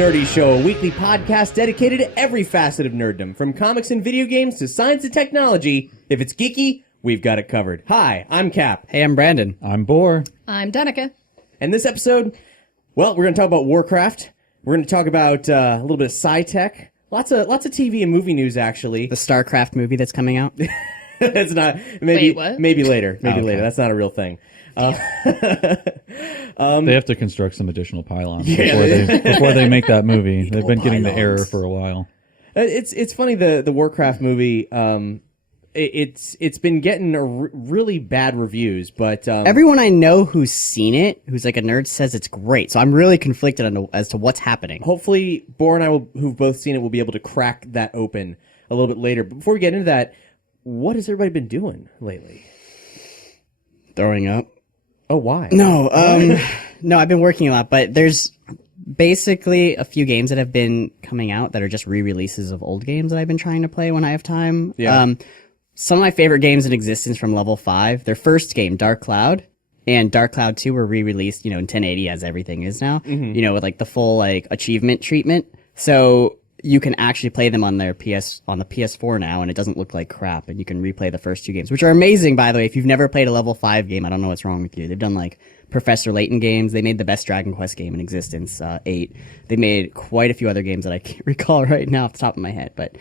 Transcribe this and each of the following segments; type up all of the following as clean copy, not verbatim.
Nerdy Show, a weekly podcast dedicated to every facet of nerddom, from comics and video games to science and technology. If it's geeky, we've got it covered. Hi, I'm Cap. Hey, I'm Brandon. I'm Boar. I'm Danica. And this episode, well, we're going to talk about Warcraft. We're going to talk about a little bit of sci-tech. Lots of TV and movie news, actually. The StarCraft movie that's coming out. It's not. Maybe. Wait, what? Maybe later. Maybe okay. later. That's not a real thing. They have to construct some additional pylons before they make that movie. They've been getting the error for a while. It's funny, the Warcraft movie. It's been getting really bad reviews, but Everyone I know who's seen it, who's like a nerd, says it's great. So I'm really conflicted as to what's happening. hopefully Bor and I, who've both seen it, will be able to crack that open a little bit later. But before we get into that, what has everybody been doing lately? Throwing up. Oh, why? No, no, I've been working a lot, but there's basically a few games that have been coming out that are just re-releases of old games that I've been trying to play when I have time. Yeah. Some of my favorite games in existence from level 5, their first game, Dark Cloud, and Dark Cloud 2 were re-released, in 1080 as everything is now, with like the full like achievement treatment. So you can actually play them on the PS4 now, and it doesn't look like crap, and you can replay the first two games, which are amazing, by the way. If you've never played a level 5 game, I don't know what's wrong with you. They've done like Professor Layton games. They made the best Dragon Quest game in existence, 8. They made quite a few other games that I can't recall right now off the top of my head, but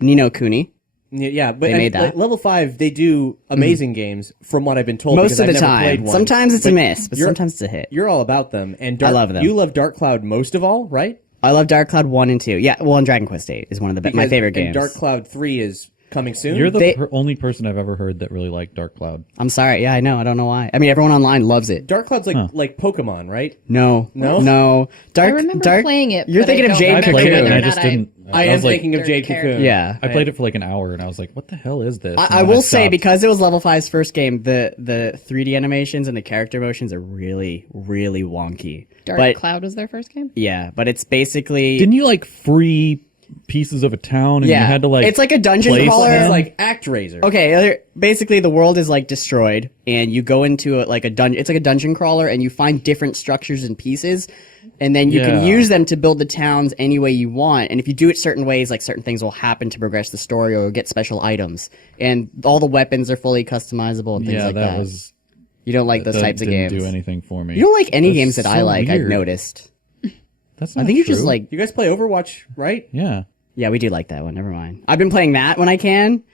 Ni no Kuni. Yeah, but They made that. like, level 5, they do amazing games, from what I've been told. Most of the I've never played time. one. Sometimes it's a miss, but sometimes it's a hit. You're all about them, and I love them. You love Dark Cloud most of all, right? I love Dark Cloud 1 and 2. Yeah, well, and Dragon Quest 8 is one of my favorite games. And Dark Cloud 3 is coming soon. You're the only person I've ever heard that really liked Dark Cloud. I'm sorry. Yeah, I know. I don't know why. I mean, everyone online loves it. Dark Cloud's like Pokemon, right? No. No? Dark, I remember playing it. You're but thinking I of don't Jade remember I played it Cocoon. and I whether or just not didn't. I am was like, thinking of Jade Cocoon. Yeah. I played it for like an hour and I was like, what the hell is this? I will say, because it was level 5's first game, the 3D animations and the character motions are really, really wonky. Dark Cloud was their first game? Yeah, but it's basically... Didn't you like free pieces of a town and you had to like... It's like a dungeon place crawler. them? It's like ActRaiser. Okay, basically the world is like destroyed, and you go into a dungeon. It's like a dungeon crawler, and you find different structures and pieces, and then you can use them to build the towns any way you want. And if you do it certain ways, like certain things will happen to progress the story or get special items. And all the weapons are fully customizable and things like that. was... You don't like those types of games. Didn't do anything for me. You don't like any That's games that I so like. I've weird. noticed. That's not I think you're just true. like... You guys play Overwatch, right? Yeah. Yeah, we do like that one. Never mind. I've been playing that when I can.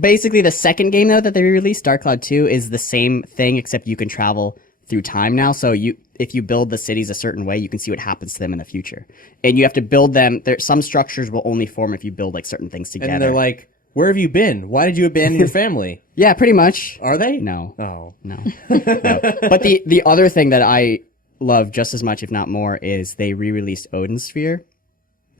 Basically, the second game, though, that they released, Dark Cloud 2, is the same thing, except you can travel through time now. So if you build the cities a certain way, you can see what happens to them in the future. And you have to build them. Some structures will only form if you build like certain things together. And they're like, where have you been? Why did you abandon your family? Yeah, pretty much. Are they? No. Oh. No. No. But the other thing that I love just as much, if not more, is they re-released Odin Sphere.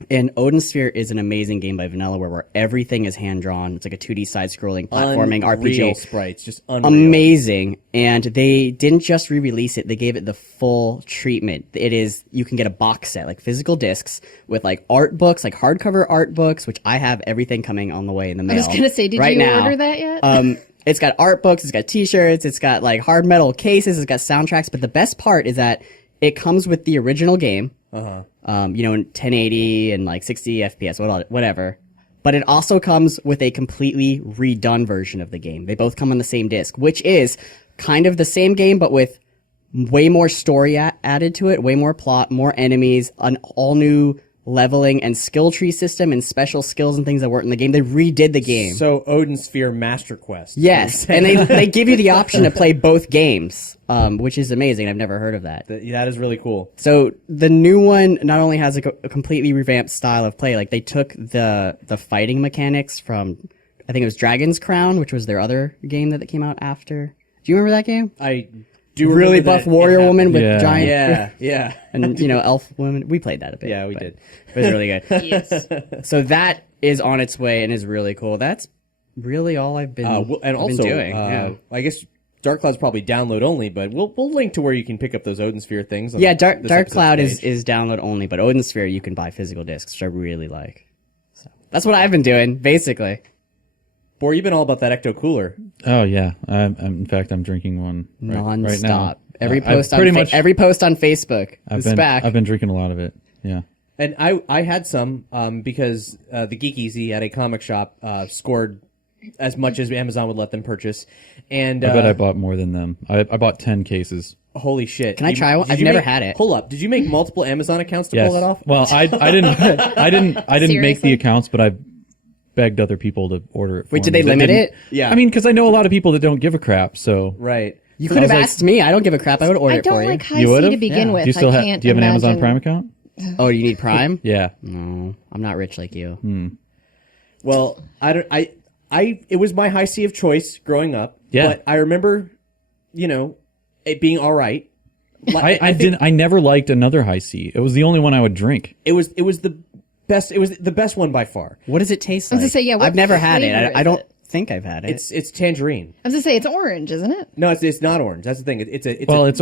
And Odin Sphere is an amazing game by Vanillaware where everything is hand-drawn. It's like a 2D side-scrolling platforming Unreal RPG. sprites, just unreal. Amazing. And they didn't just re-release it, they gave it the full treatment. You can get a box set, like physical discs, with like art books, like hardcover art books, which I have everything coming on the way in the mail. I was going to say, did you order that yet? It's got art books, it's got t-shirts, it's got like hard metal cases, it's got soundtracks, but the best part is that it comes with the original game, in 1080 and like 60 FPS, whatever. But it also comes with a completely redone version of the game. They both come on the same disc, which is kind of the same game, but with way more story added to it, way more plot, more enemies, an all new leveling and skill tree system and special skills and things that weren't in the game. They redid the game. So Odin Sphere Master Quest. Yes, and they give you the option to play both games, which is amazing. I've never heard of that. That is really cool. So the new one not only has a completely revamped style of play, like they took the fighting mechanics from, I think it was Dragon's Crown, which was their other game that came out after. Do you remember that game? I do Really remember buff that warrior it woman with Yeah. giant... Yeah. And, elf women. We played that a bit. Yeah, we but did. It was really good. Yes. So that is on its way and is really cool. That's really all I've been, And I've also, been doing. Yeah. I guess Dark Cloud's probably download only, but we'll link to where you can pick up those Odin Sphere things. On Yeah, this Dark episode's Cloud page. is download only, but Odin Sphere you can buy physical discs, which I really like. So that's what I've been doing, basically. Boy, you've been all about that Ecto Cooler. Oh yeah, in fact, I'm drinking one right now. Every post on every post on Facebook is back. I've been drinking a lot of it. Yeah. And I had some because the Geek Easy at a comic shop scored as much as Amazon would let them purchase. And I bet I bought more than them. I bought 10 cases. Holy shit! Can I try one? I've never had it. Hold up! Did you make multiple Amazon accounts to pull that off? Well, I didn't make the accounts, but I begged other people to order it. Wait, did they limit it? Yeah. I mean, because I know a lot of people that don't give a crap. So right. You could have asked me. I don't give a crap. I would order it for you. I don't like high You C would've? to begin with. Do you still I have? can't Do you have an Amazon imagine- Prime account? Oh, you need Prime? Yeah. No, I'm not rich like you. Well, it was my high C of choice growing up. Yeah. But I remember, it being all right. I never liked another high C. It was the only one I would drink. It was the best. It was the best one by far. What does it taste like? I was gonna say, what I've never had it. flavor I don't is it? think I've had it. It's tangerine. I was gonna say it's orange, isn't it? No, it's not orange. That's the thing. It's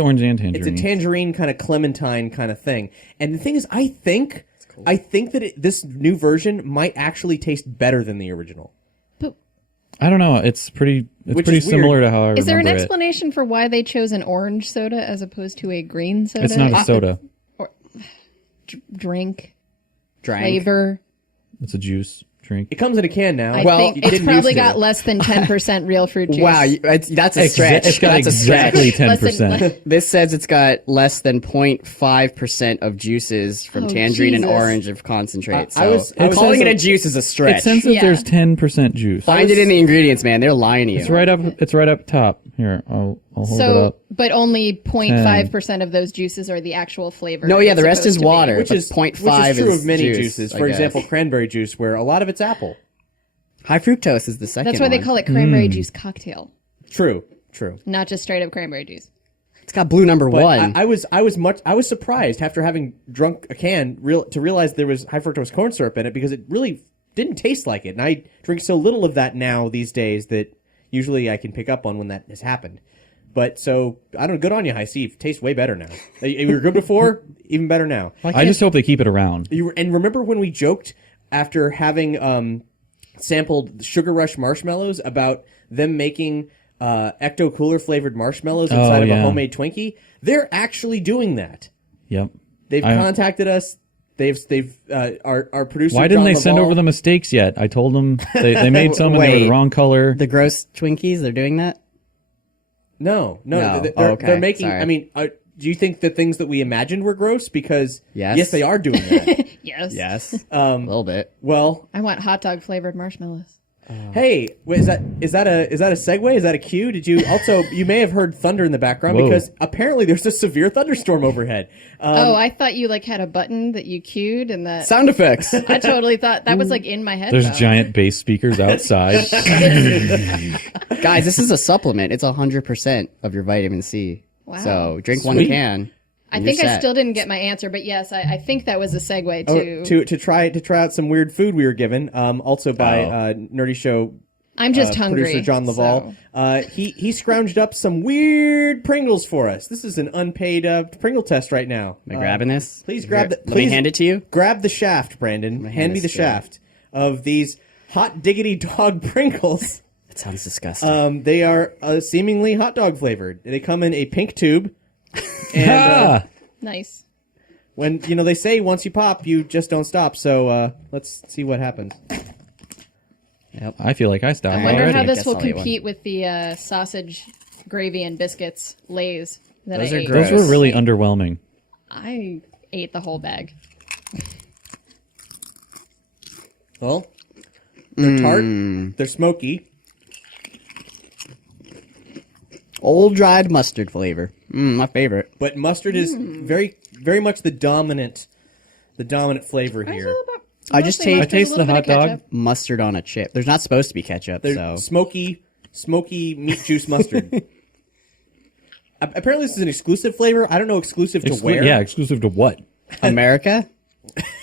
orange and tangerine. It's a tangerine kind of clementine kind of thing. And the thing is, I think that this new version might actually taste better than the original. But I don't know. It's pretty is similar weird. to how I remember is there an it. explanation for why they chose an orange soda as opposed to a green soda? It's not a soda. Or drink Drank. flavor. It's a juice drink. It comes in a can now. I Well, think it it's didn't probably used to. got less than 10% real fruit juice. Wow, that's a stretch. It's got That's a stretch. exactly Less than- 10%. This says it's got less than 0.5% of juices from Oh, tangerine and Jesus. orange of concentrate. So I was calling it also- a juice is a stretch. It says that Yeah. there's 10% juice. Find it in the ingredients, man. They're lying to you. It's right up top. Here, I'll hold it So, up. but only 0.5% of those juices are the actual flavor. No, yeah, it's the rest supposed is to be. water. which but is 0.5 true is of many juice, juices. I For guess. example, cranberry juice, where a lot of it's apple. High fructose is the second That's why they one. call it cranberry juice cocktail, True. not just straight up cranberry juice. It's got blue number But one. I was surprised after having drunk a can to realize there was high fructose corn syrup in it because it really didn't taste like it. And I drink so little of that now these days that usually I can pick up on when that has happened. But so I don't know. Good on you, High C. It tastes way better now. You were good before, even better now. I just hope they keep it around. And remember when we joked after having sampled Sugar Rush marshmallows about them making Ecto Cooler flavored marshmallows inside of a homemade Twinkie? They're actually doing that. Yep. They've contacted us. Our producer. Why didn't John they send Laval- over the mistakes yet? I told them they made some and they were Wait. the wrong color. The gross Twinkies, they're doing that? No. No. They're, Oh, okay. they're making. Sorry. I mean, do you think the things that we imagined were gross? Because Yes. they are doing that. Yes. Yes. A little bit. Well, I want hot dog flavored marshmallows. hey, wait, is that a segue? Is that a cue? Did you also? You may have heard thunder in the background Whoa. because apparently there's a severe thunderstorm overhead. I thought you had a button that you cued and that. Sound effects. I totally thought that was in my head. There's giant bass speakers outside. Guys, this is a supplement. It's 100% of your vitamin C. Wow. So drink one Sweet. can. I and think you're I set. still didn't get my answer, but yes, I think that was a segue To try out some weird food we were given. Also by Nerdy Show. I'm just hungry. Producer John Laval. He scrounged up some weird Pringles for us. This is an unpaid Pringle test right now. Am I grabbing this? Please grab Let me hand it to you. Grab the shaft, Brandon. Hand me the this to you. shaft of these hot diggity dog Pringles. That sounds disgusting. They are seemingly hot dog flavored. They come in a pink tube. And Nice. when they say once you pop, you just don't stop. So let's see what happens. I feel like I stopped I wonder already. how this Guess will I'll eat one. compete with the sausage, gravy, and biscuits Lay's that Those I are ate. gross. Those were really underwhelming. I ate the whole bag. Well, they're tart. They're smoky. Old dried mustard flavor. My favorite. But mustard is very, very much the dominant flavor here. I just Mostly taste- mustard, I taste a little the bit of hot dog. ketchup. Mustard on a chip. There's not supposed to be ketchup, They're so. smoky meat juice mustard. Apparently, this is an exclusive flavor. I don't know exclusive to where. Yeah, exclusive to what? America?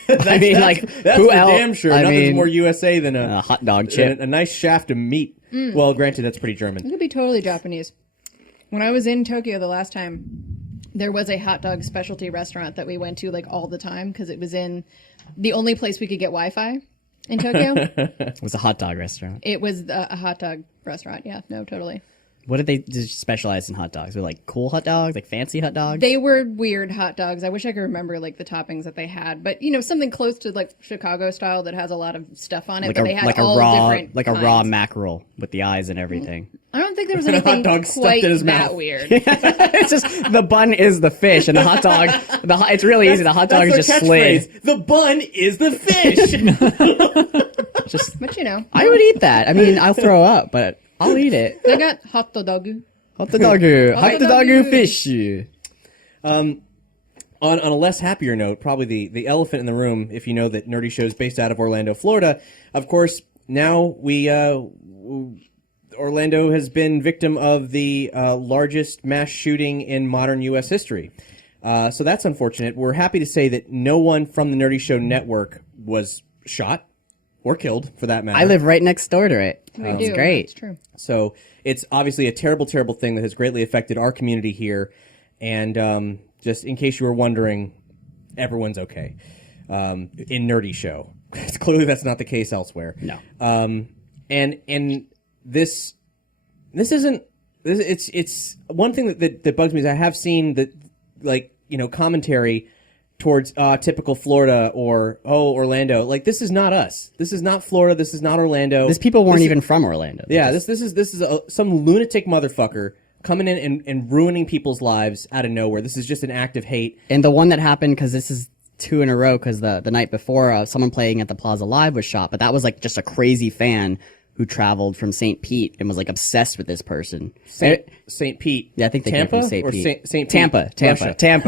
I mean, like, that's who for else? damn sure. I Nothing's mean, more USA than a a hot dog chip. a nice shaft of meat. Well, granted, that's pretty German. It could be totally Japanese. When I was in Tokyo the last time, there was a hot dog specialty restaurant that we went to all the time because it was in the only place we could get Wi-Fi. In Tokyo, It was a hot dog restaurant. it was a hot dog restaurant. Yeah, no, totally. What did they just specialize in hot dogs? Were like cool hot dogs, like fancy hot dogs? They were weird hot dogs. I wish I could remember like the toppings that they had, but something close to like Chicago style that has a lot of stuff on it. like but they had like all a raw different like kinds. a raw mackerel with the eyes and everything. I don't think there was anything dog stuffed quite in his that mouth. weird. It's just the bun is the fish, and the hot dog. It's really easy. The hot dog is That's just their slid. catchphrase. The bun is the fish. But I would eat that. I mean, I'll throw up, but I'll eat it. they got hot dog. Hot dog fish. On a less happier note, probably the elephant in the room, if you know that Nerdy Show is based out of Orlando, Florida. Of course, now Orlando has been victim of the largest mass shooting in modern U.S. history. So that's unfortunate. We're happy to say that no one from the Nerdy Show network was shot or killed, for that matter. I live right next door to it. We It's do. great. It's true. So it's obviously a terrible, terrible thing that has greatly affected our community here. And just in case you were wondering, everyone's okay in Nerdy Show. Clearly, that's not the case elsewhere. No. And this isn't. It's one thing that bugs me is I have seen that commentary towards typical Florida or Orlando. Like, this is not us. This is not Florida. This is not Orlando. These people weren't even from Orlando. Yeah, this is some lunatic motherfucker coming in and ruining people's lives out of nowhere. This is just an act of hate. And the one that happened, because this is 2 in a row, because the night before, someone playing at the Plaza Live was shot, but that was like just a crazy fan who traveled from St. Pete and was like obsessed with this person. St. Pete. Yeah, I think they came Tampa from St. or Pete. St. Tampa.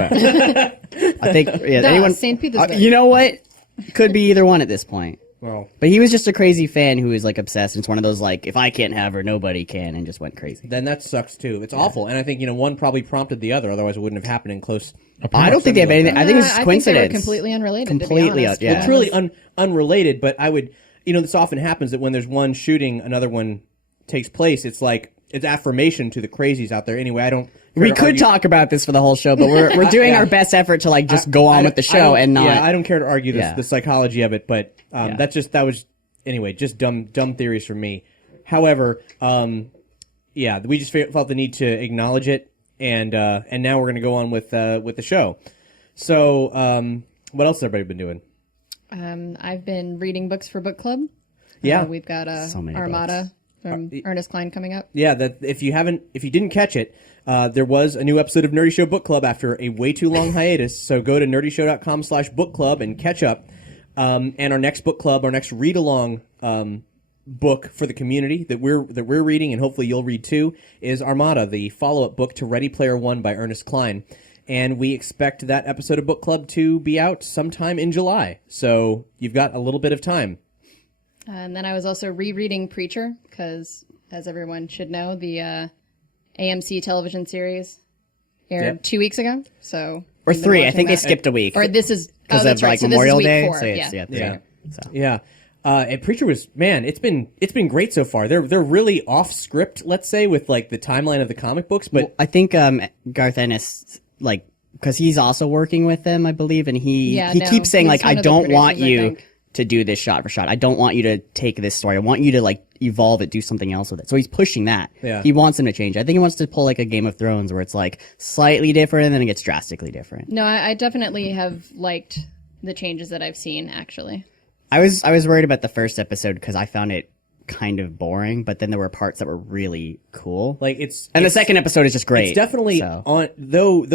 I think, yeah, Duh, anyone. St. Petersburg. You know what? Could be either one at this point. Well, But he was just a crazy fan who was like obsessed. It's one of those like, if I can't have her, nobody can, and just went crazy. then that sucks too. It's awful, and I think one probably prompted the other. Otherwise, it wouldn't have happened in close. I don't think they have anything. I think it was just I coincidence. think they were completely unrelated. Completely, to be honest. yeah. It's really unrelated, but I would. This often happens that when there's one shooting, another one takes place. It's like it's affirmation to the crazies out there. Anyway, I don't. We could talk about this for the whole show, but we're doing our best effort to like just go on with the show and not. Yeah, I don't care to argue Yeah. the psychology of it, but that was anyway just dumb theories from me. However, we just felt the need to acknowledge it, and now we're going to go on with the show. So, what else has everybody been doing? I've been reading books for book club. Yeah. We've got So many Armada from Ernest Cline coming up. Yeah, that if you didn't catch it, there was a new episode of Nerdy Show Book Club after a way too long hiatus. So go to nerdyshow.com/book club and catch up. And our next book club, our next read along book for the community that we're reading, and hopefully you'll read too, is Armada, the follow-up book to Ready Player One by Ernest Cline. And we expect that episode of book club to be out sometime in July. So you've got a little bit of time. And then I was also rereading Preacher because, as everyone should know, the AMC television series aired 2 weeks ago. So or we've been 3. I watching think they that. skipped a week. Or this is because that's of right. like So Memorial this is week Day. 4. So it's, Yeah. So. Yeah. And Preacher was, man, it's been great so far. They're really off script, let's say, with like the timeline of the comic books, but I think Garth Ennis, like, because he's also working with them, I believe, and he keeps saying like, he's one I of the don't want producers, I you think. to do this shot for shot. I don't want you to take this story. I want you to like evolve it, do something else with it. So he's pushing that. Yeah. He wants him to change. I think he wants to pull like a Game of Thrones where it's like slightly different and then it gets drastically different. No, I definitely have liked the changes that I've seen, actually. I was worried about the first episode because I found it kind of boring, but then there were parts that were really cool. like And the second episode is just great. It's definitely so. on, though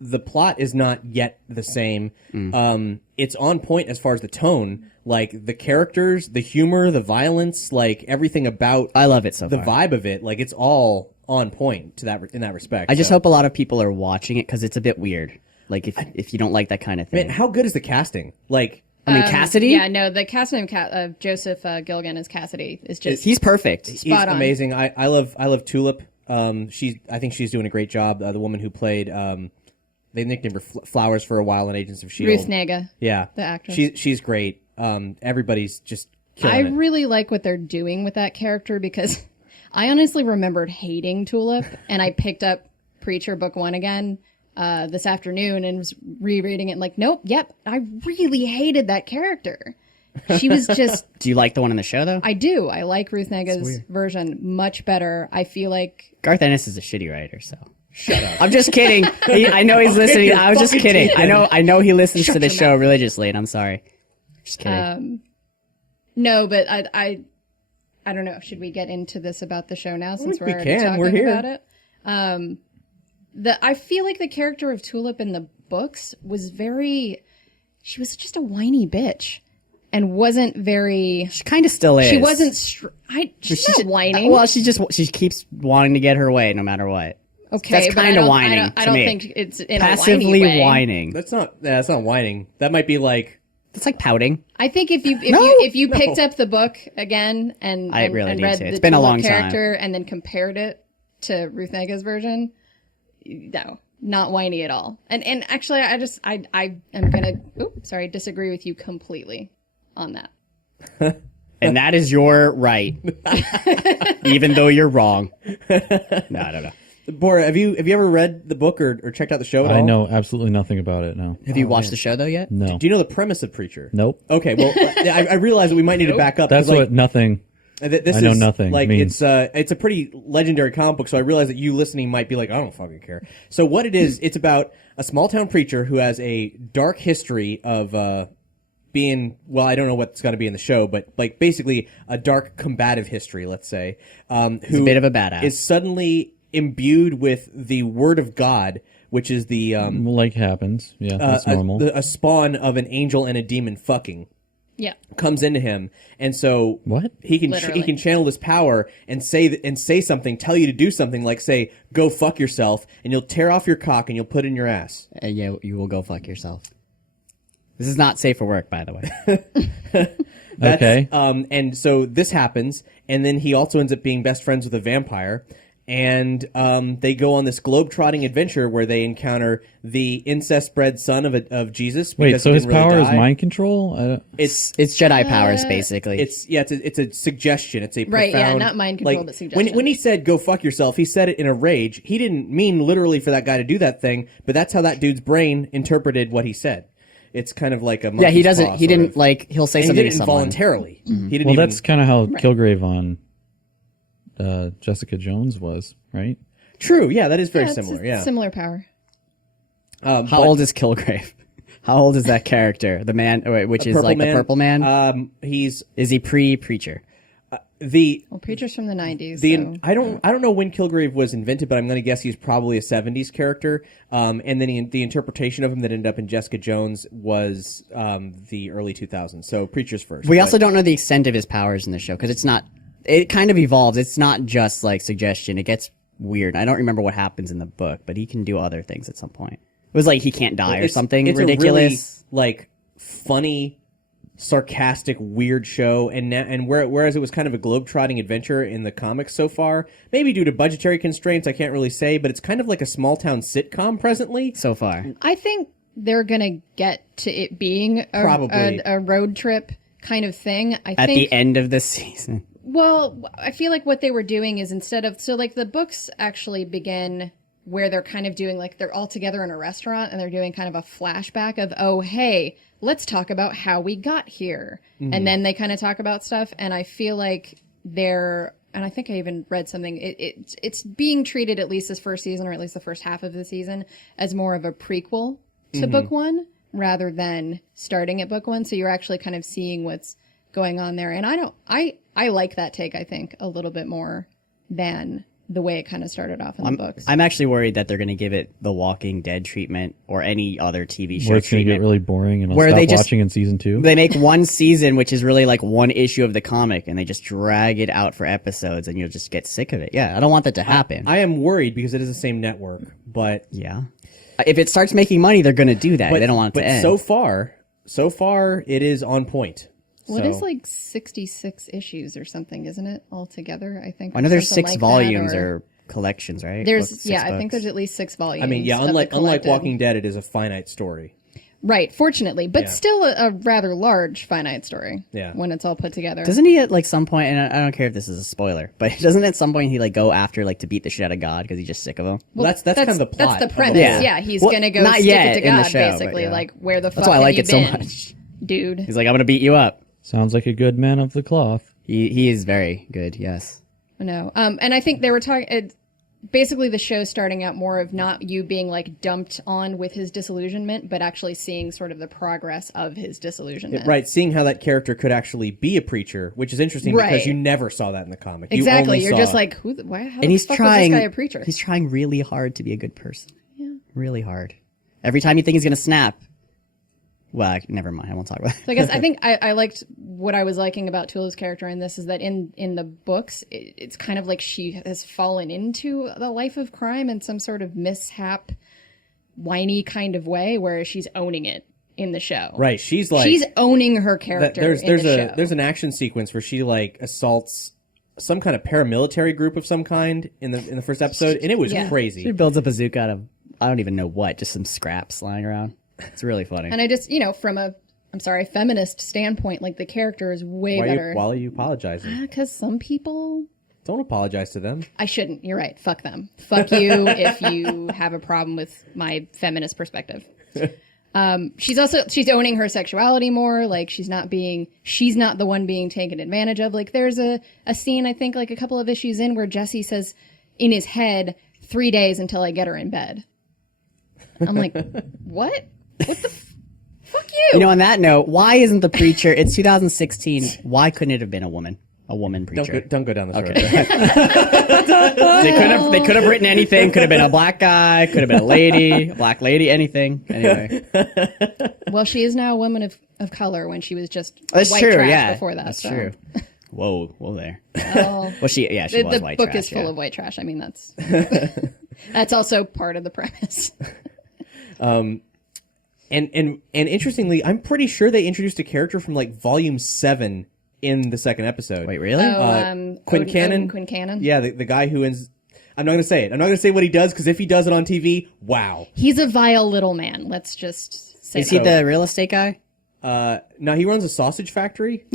the plot is not yet the same. It's on point as far as the tone, like the characters, the humor, the violence, like everything about I love it so the far. vibe of it. Like it's all on point to that in that respect. I just so. hope a lot of people are watching it because it's a bit weird. Like if you don't like that kind of thing. Man, how good is the casting? Like, I mean, Cassidy? Yeah, no, the cast name of Joseph Gilligan as Cassidy is just He's perfect. he's spot on. amazing. I love Tulip. I think she's doing a great job. The woman who played they nicknamed her Flowers for a while in Agents of S.H.I.E.L.D. Ruth Nega. Yeah, the actress. She's great. Everybody's just killing I it. really like what they're doing with that character because I honestly remembered hating Tulip, and I picked up Preacher Book 1 again this afternoon and was rereading it and like, nope, yep, I really hated that character. She was just. Do you like the one in the show though? I do. I like Ruth Nega's version much better. I feel like Garth Ennis is a shitty writer, so. Shut up. I'm just kidding. I know he's listening. I was just kidding. I know he listens to the show religiously, and I'm sorry. Just kidding. No, but I don't know. Should we get into this about the show now since we're already talking We're here. about it? I feel like the character of Tulip in the books was she was just a whiny bitch and wasn't very. She kind of still is. She wasn't. She's not whining. Well, she keeps wanting to get her way no matter what. Okay, that's kind of whining. I don't think it's in passively a whiny way. whining. That's not whining. That might be like. It's like pouting. I think if you picked up the book again and read it's the been a Tulip long character and then compared it to Ruth Nega's version, no, not whiny at all. And actually, I am gonna disagree with you completely on that. And that is your right, even though you're wrong. No, I don't know. Bora, have you ever read the book or checked out the show at all? I know absolutely nothing about it. No. Have you watched the show though yet? No. Do you know the premise of Preacher? Nope. Okay, well, I realize that we might need to back up. That's what nothing. This I know is, nothing like means. it's a pretty legendary comic book, so I realize that you listening might be like, I don't fucking care. So what it is, it's about a small town preacher who has a dark history of being, well, I don't know what's going to be in the show, but like basically a dark combative history, let's say, who a bit of a badass. is suddenly imbued with the Word of God, which is the Like happens. Yeah, that's normal. a spawn of an angel and a demon fucking. Yeah. Comes into him, and so What? he can channel this power and say something, tell you to do something, like say, "Go fuck yourself," and you'll tear off your cock and you'll put it in your ass. And yeah, you will go fuck yourself. This is not safe for work, by the way. Okay. And so this happens, and then he also ends up being best friends with a vampire. And they go on this globe-trotting adventure where they encounter the incest-bred son of Jesus. Wait, because so he his didn't really power is die. mind control? It's Jedi powers, basically. it's a suggestion. It's a Right, yeah, profound, not mind control, like, but suggestion. When he said "go fuck yourself," he said it in a rage. He didn't mean literally for that guy to do that thing, but that's how that dude's brain interpreted what he said. It's kind of like a Yeah, he monkey's doesn't. paw, He sort didn't of. like. He'll say And he something did to it someone. involuntarily. He didn't Well, even. that's kind of how Kilgrave on Jessica Jones was, right? True. Yeah, that is very it's similar. a Yeah. similar power. How old is Kilgrave? How old is that character? The man, which is Purple like Man, the purple man. He's Is he pre-preacher? Well, Preacher's from the 90s. So. I don't know when Kilgrave was invented, but I'm going to guess he's probably a 70s character. And then the interpretation of him that ended up in Jessica Jones was the early 2000s. So Preacher's first. We also don't know the extent of his powers in the show because it's not. It kind of evolves. It's not just like suggestion. It gets weird. I don't remember what happens in the book, but he can do other things at some point. It was like he can't die or something it's ridiculous. A really, like funny, sarcastic, weird show, and whereas it was kind of a globe-trotting adventure in the comics so far, maybe due to budgetary constraints, I can't really say, but it's kind of like a small-town sitcom presently. So far, I think they're gonna get to it being Probably. a road trip kind of thing. at the end of the season. Well, I feel like what they were doing is like the books actually begin where they're kind of doing like they're all together in a restaurant and they're doing kind of a flashback of, oh, hey, let's talk about how we got here. Mm-hmm. And then they kind of talk about stuff. And I feel like and I think I even read something, it's being treated at least this first season or at least the first half of the season as more of a prequel to Mm-hmm. book one rather than starting at book one. So you're actually kind of seeing what's going on there. And I like that take, I think, a little bit more than the way it kind of started off in the books. I'm actually worried that they're going to give it the Walking Dead treatment or any other TV show Where it's going to treatment. get really boring and I'll Where stop they just- watching in season 2. They make one season, which is really like one issue of the comic, and they just drag it out for episodes, and you'll just get sick of it. Yeah, I don't want that to happen. I am worried because it is the same network, but Yeah. If it starts making money, they're going to do that. They don't want it but to end. so far it is on point. Well, So- it is like 66 issues or something, isn't it, altogether? I think. I know or there's something 6 like there's that, or collections, right? There's Books, yeah, 6 I think books. there's at least 6 volumes. I mean, yeah, of the unlike collected. Walking Dead, it is a finite story. Right, fortunately, but Yeah. still a rather large finite story. Yeah. When it's all put together. Doesn't he at like some point, and I don't care if this is a spoiler, but doesn't at some point he like go after like to beat the shit out of God because he's just sick of him? Well, that's kind of the plot. That's of the the premise. whole- Yeah, he's Well, gonna go not stick yet it to in the God, show, but basically. yeah. Like, where the fuck That's why I have like you it so been, much. dude? He's like, I'm gonna beat you up. Sounds like a good man of the cloth. He is very good. Yes. No. And I think they were talking. Basically, the show starting out more of not you being like dumped on with his disillusionment, but actually seeing sort of the progress of his disillusionment. Right, seeing how that character could actually be a preacher, which is interesting because you never saw that in the comic. Exactly. You're just like, how And the he's fuck trying. was this guy a preacher? He's trying really hard to be a good person. Yeah. Really hard. Every time you think he's gonna snap. Well, never mind. I won't talk about it. So I think I liked what I was liking about Tula's character in this is that in the books, it's kind of like she has fallen into the life of crime in some sort of mishap, whiny kind of way, where she's owning it in the show. Right, she's owning her character. There's an action sequence where she like assaults some kind of paramilitary group of some kind in the first episode, and it was crazy. She builds a bazooka out of I don't even know what, just some scraps lying around. It's really funny. And I just, from a, feminist standpoint, like the character is way better. Why are you apologizing? Because some people... Don't apologize to them. I shouldn't. You're right. Fuck them. Fuck you if you have a problem with my feminist perspective. She's owning her sexuality more. Like she's not the one being taken advantage of. Like there's a scene, I think like a couple of issues in where Jesse says in his head, 3 days until I get her in bed. I'm like, what? What the fuck you? On that note, why isn't the preacher? It's 2016. Why couldn't it have been a woman? A woman preacher. Don't go down this road. They could have written anything. Could have been a black guy. Could have been a lady, a black lady, anything. Anyway. Well, she is now a woman of color when she was just That's white true. trash Yeah, before that. that's so. true. Whoa there. Well, she was the white book trash. is full of white trash. I mean, that's also part of the premise. And interestingly, I'm pretty sure they introduced a character from like volume 7 in the second episode. Wait, really? Quincannon. Quincannon. Yeah, the guy who ends. I'm not going to say it. I'm not going to say what he does because if he does it on TV, wow. He's a vile little man. Let's just say Is he the real estate guy? No, he runs a sausage factory.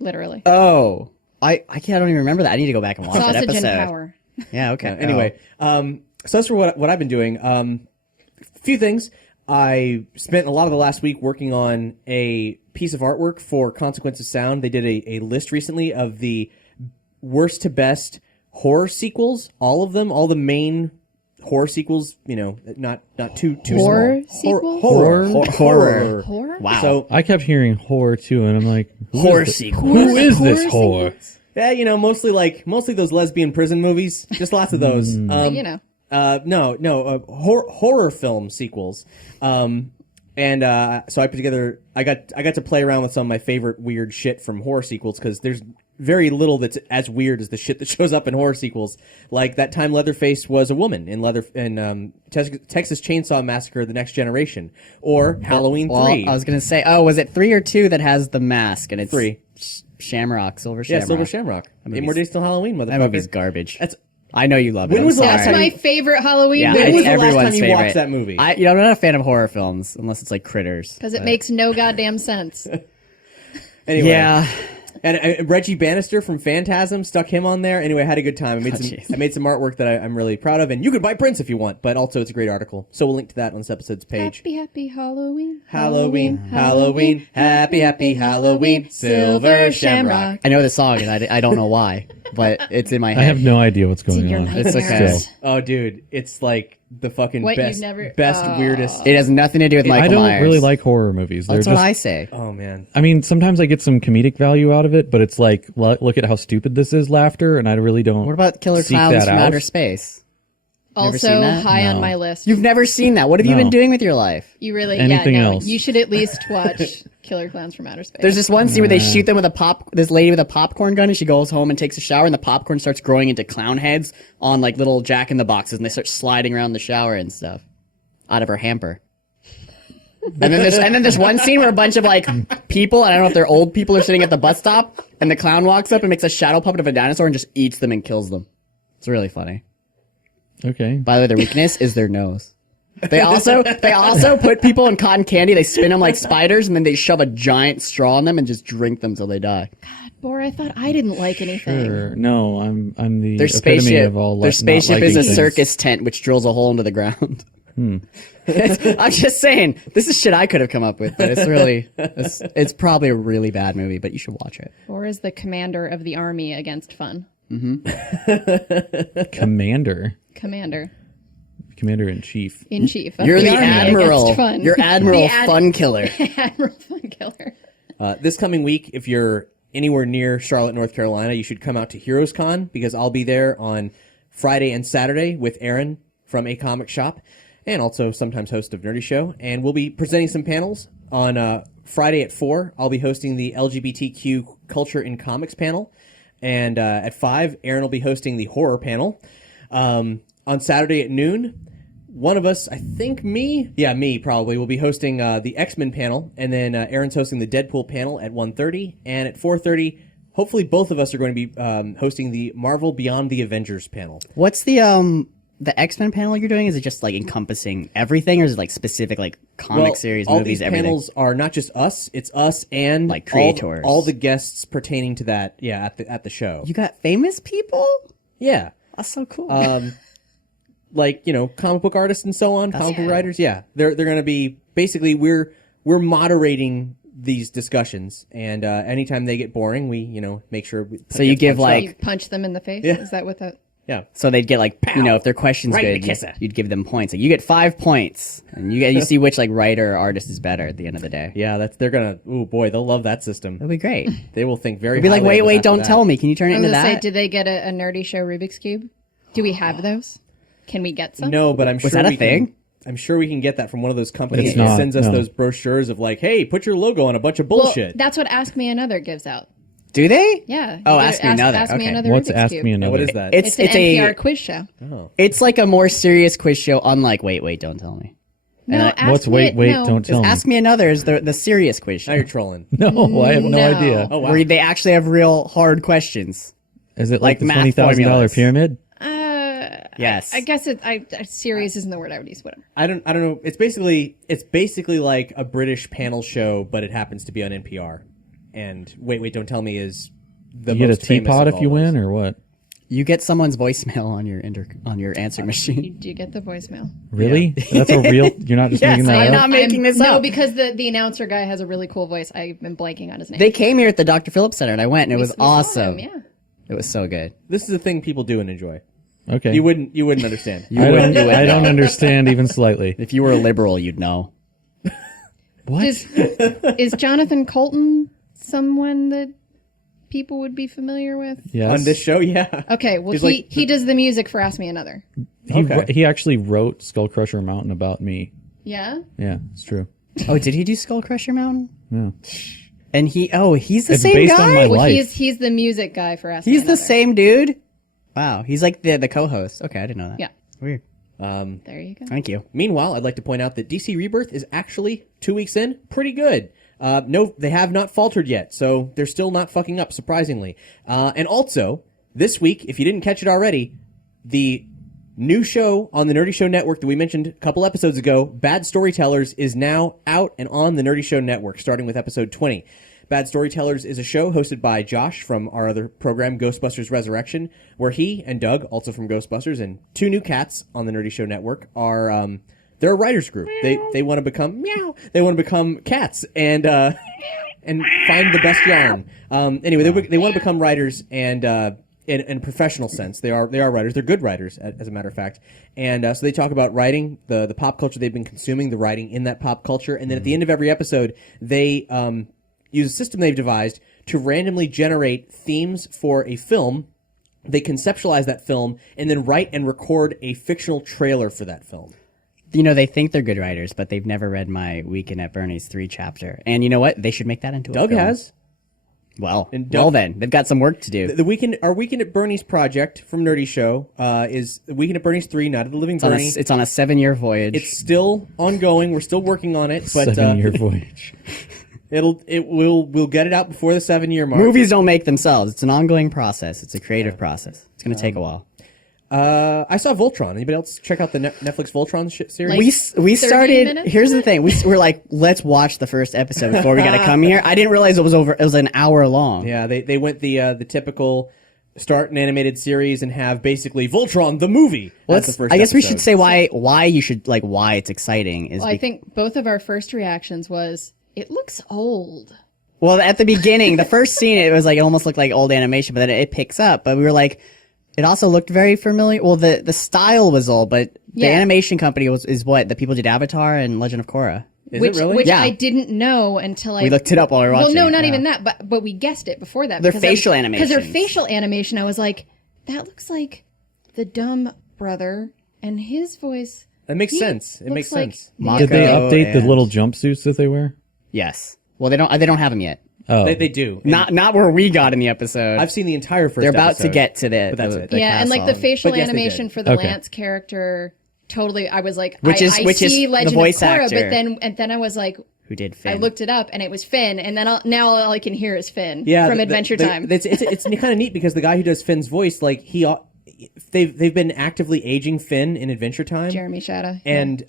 Literally. Oh, I don't even remember that. I need to go back and watch that Sausage episode. and power. Yeah. Okay. Anyway, so that's for what I've been doing. A few things. I spent a lot of the last week working on a piece of artwork for Consequence of Sound. They did a list recently of the worst to best horror sequels. All of them, all the main horror sequels. Not too Horror small. sequels? Horror. Horror? Wow. So I kept hearing horror too, and I'm like, horror sequel. Who is this whore? yeah, mostly those lesbian prison movies. Just lots of those. Horror film sequels. So I put together. I got to play around with some of my favorite weird shit from horror sequels because there's very little that's as weird as the shit that shows up in horror sequels. Like that time Leatherface was a woman in Texas Chainsaw Massacre: The Next Generation, or Halloween 3. I was gonna say, was it 3 or 2 that has the mask and it's 3. Shamrock, Silver Yeah, Shamrock. Silver Shamrock. 8 More Days Till Halloween, motherfucker. That movie's garbage. That's I know you love it. When was the last That's time my favorite Halloween Yeah, When it's was the last everyone's time you favorite. watched that movie? I'm not a fan of horror films unless it's like Critters. because it makes no goddamn sense. Anyway. Yeah. And Reggie Bannister from Phantasm, stuck him on there. Anyway, I had a good time. I made some artwork that I'm really proud of, and you can buy prints if you want. But also, it's a great article, so we'll link to that on this episode's page. Happy Halloween. Halloween, happy Halloween, Silver Shamrock. I know the song and I don't know why, but it's in my head. I have no idea what's going your on. nightmares. It's okay. Still. Oh, dude, it's like the fucking What, you've best, never- weirdest. It has nothing to do with Michael I don't Myers. really like horror movies. That's They're what just, I say. Oh man, I mean, sometimes I get some comedic value out of it, but it's like, look at how stupid this is, laughter, and I really don't. What about Killer seek Clowns that from out. Outer Space? Never seen Also that? high on No. my list. You've never seen that. What have you No. been doing with your life? You really, Anything yeah, no. else? You should at least watch Killer Clowns from Outer Space. There's this one scene where they shoot them with this lady with a popcorn gun, and she goes home and takes a shower, and the popcorn starts growing into clown heads on like little Jack in the Boxes, and they start sliding around the shower and stuff out of her hamper. And then there's one scene where a bunch of like people, and I don't know if they're old people, are sitting at the bus stop, and the clown walks up and makes a shadow puppet of a dinosaur and just eats them and kills them. It's really funny. Okay. By the way, their weakness is their nose. They also put people in cotton candy. They spin them like spiders, and then they shove a giant straw in them and just drink them till they die. Bor, I thought I didn't like anything. Sure. No, I'm the Their epitome spaceship, of all their not spaceship liking is a things. circus tent which drills a hole into the ground. I'm just saying, this is shit I could have come up with, but it's probably a really bad movie, but you should watch it. Or is the commander of the army against fun? Commander Commander in chief. In chief. You're the army admiral. against fun. You're Admiral Fun Killer. Admiral Fun Killer. This coming week, if you're anywhere near Charlotte, North Carolina, you should come out to HeroesCon because I'll be there on Friday and Saturday with Aaron from A Comic Shop and also sometimes host of Nerdy Show. And we'll be presenting some panels. On Friday at 4, I'll be hosting the LGBTQ Culture in Comics panel. And at 5, Aaron will be hosting the horror panel. On Saturday at noon, one of us, I think me probably, will be hosting the X-Men panel, and then Aaron's hosting the Deadpool panel at 1:30, and at 4:30, hopefully both of us are going to be hosting the Marvel Beyond the Avengers panel. What's the X-Men panel you're doing? Is it just like encompassing everything, or is it like specific like comic series, all movies, these everything? panels are not just us; it's us and Like creators. all the guests pertaining to that. Yeah, at the show. You got famous people? Yeah. That's so cool. Like, comic book artists and so on, comic book writers. Yeah, they're going to be basically we're moderating these discussions, and anytime they get boring, we make sure. So you give like You punch them in the face? Yeah. Is that what that... Yeah. so they'd get like if their question's Right in good, the kisser. you'd give them points. Like you get 5 points, and you see which like writer or artist is better at the end of the day. Yeah, they're gonna. Oh boy, they'll love that system. That'd be great. They will think very. It'd be like, highly of us wait, after don't that. tell me. Can you turn it I into was gonna that? say, did they get a Nerdy Show Rubik's Cube? Do we have those? Can we get some? No, but I'm sure that a we thing? Can. I'm sure we can get that from one of those companies It's that not, sends us no. those brochures of like, hey, put your logo on a bunch of Well, bullshit. that's what Ask Me Another gives out. Do they? Yeah. Oh, You Ask Me Another. Ask Me Okay. Another What's Rubik's Ask Cube. Me Another? What is that? It's an NPR quiz show. It's like a more serious quiz show, unlike Wait, Don't Tell Me. No, And ask What's me, wait, no. don't tell me? Ask Me Another is the serious quiz Now show, you're trolling. No, I have no No. idea. Oh wow. where they actually have real hard questions. Is it Like like the math $20,000 formulas. pyramid? Yes. I guess serious isn't the word I would use. Whatever. I don't know. It's basically like a British panel show, but it happens to be on NPR. And Wait, Don't Tell Me is the You get a most famous teapot of if you all win, those. or what? You get someone's voicemail on your answer machine. Do you get the voicemail? Really? That's a real. You're not just making that I'm up. not making this no, up. because the announcer guy has a really cool voice. I've been blanking on his name. They came here at the Dr. Phillips Center, and I went, and it was We saw awesome. him, yeah. It was so good. This is a thing people do and enjoy. Okay. You wouldn't understand. I don't understand even slightly. If you were a liberal, you'd know. What? Is Jonathan Colton someone that people would be familiar with? Yes. On this show, yeah. Okay, well, He's he does the music for Ask Me Another. Okay. He actually wrote Skull Crusher Mountain about me. Yeah? Yeah, it's true. Oh, did he do Skull Crusher Mountain? Yeah. And he's the It's same based guy? on my Well, life. he's the music guy for Ask Me He's Another. the same dude? Wow, he's like the co-host. Okay, I didn't know that. Yeah. Weird. There you go. Thank you. Meanwhile, I'd like to point out that DC Rebirth is actually 2 weeks in, pretty good. No, they have not faltered yet, so they're still not fucking up, surprisingly. And also, this week, if you didn't catch it already, the new show on the Nerdy Show Network that we mentioned a couple episodes ago, Bad Storytellers, is now out and on the Nerdy Show Network, starting with episode 20. Bad Storytellers is a show hosted by Josh from our other program, Ghostbusters Resurrection, where he and Doug, also from Ghostbusters, and 2 new cats on the Nerdy Show Network are, they're a writers group. They want to become, they want to become cats and find the best yarn. Anyway, they want to become writers and, in a professional sense. They are writers. They're good writers, as a matter of fact. And so they talk about writing, the pop culture they've been consuming, the writing in that pop culture. And then at the end of every episode, they use a system they've devised to randomly generate themes for a film. They conceptualize that film and then write and record a fictional trailer for that film. You know, they think they're good writers, but they've never read my Weekend at Bernie's 3 chapter. And you know what? They should make that into a Doug film. has. Well, And Doug- well then. They've got some work to do. Our Weekend at Bernie's project from Nerdy Show is Weekend at Bernie's 3, Night of the Living It's on Bernie. it's on a 7-year voyage. It's still ongoing. We're still working on it, but 7-year voyage. we'll get it out before the 7-year mark. Movies don't make themselves. It's an ongoing process. It's a creative process. It's going to take a while. I saw Voltron. Anybody else check out the Netflix Voltron series? Like- We 30 started. minutes? Here's the thing. We're like, let's watch the first episode before we got to come here. I didn't realize it was an hour long. Yeah, they went the typical start an animated series and have basically Voltron the movie. Well, as the first I guess we episode. should say why you should like why it's exciting is Well, I think both of our first reactions was, it looks old. well at the beginning the first scene it was like it almost looked like old animation, but then it picks up. But we were like, it also looked very familiar. Well, the style was old, but the Yeah. animation company is what the people did Avatar and Legend of Korra. Is it really? Which Yeah. I didn't know until I... We looked it up while we were watching. Well, no, not even that, but we guessed it before that. Their because facial Because their animations. facial animation, I was like, that looks like the dumb brother, and his voice... That makes he sense. It looks makes like sense. Mako Did they update the and- little jumpsuits that they wear? Yes. Well, they don't have them yet. Oh, They do. Not where we got in the episode. I've seen the entire first They're about episode. to get to the. But that's it. Yeah, and like the castle. facial But yes, they animation did. for the Okay. Lance character, totally, I was like, Which I is see the Legend voice of Korra, actor. but then I was like, who did Finn. I looked it up, and it was Finn, and then now all I can hear is Finn the- from Adventure Time. It's kind of neat because the guy who does Finn's voice, like they've been actively aging Finn in Adventure Time, Jeremy Shadow. and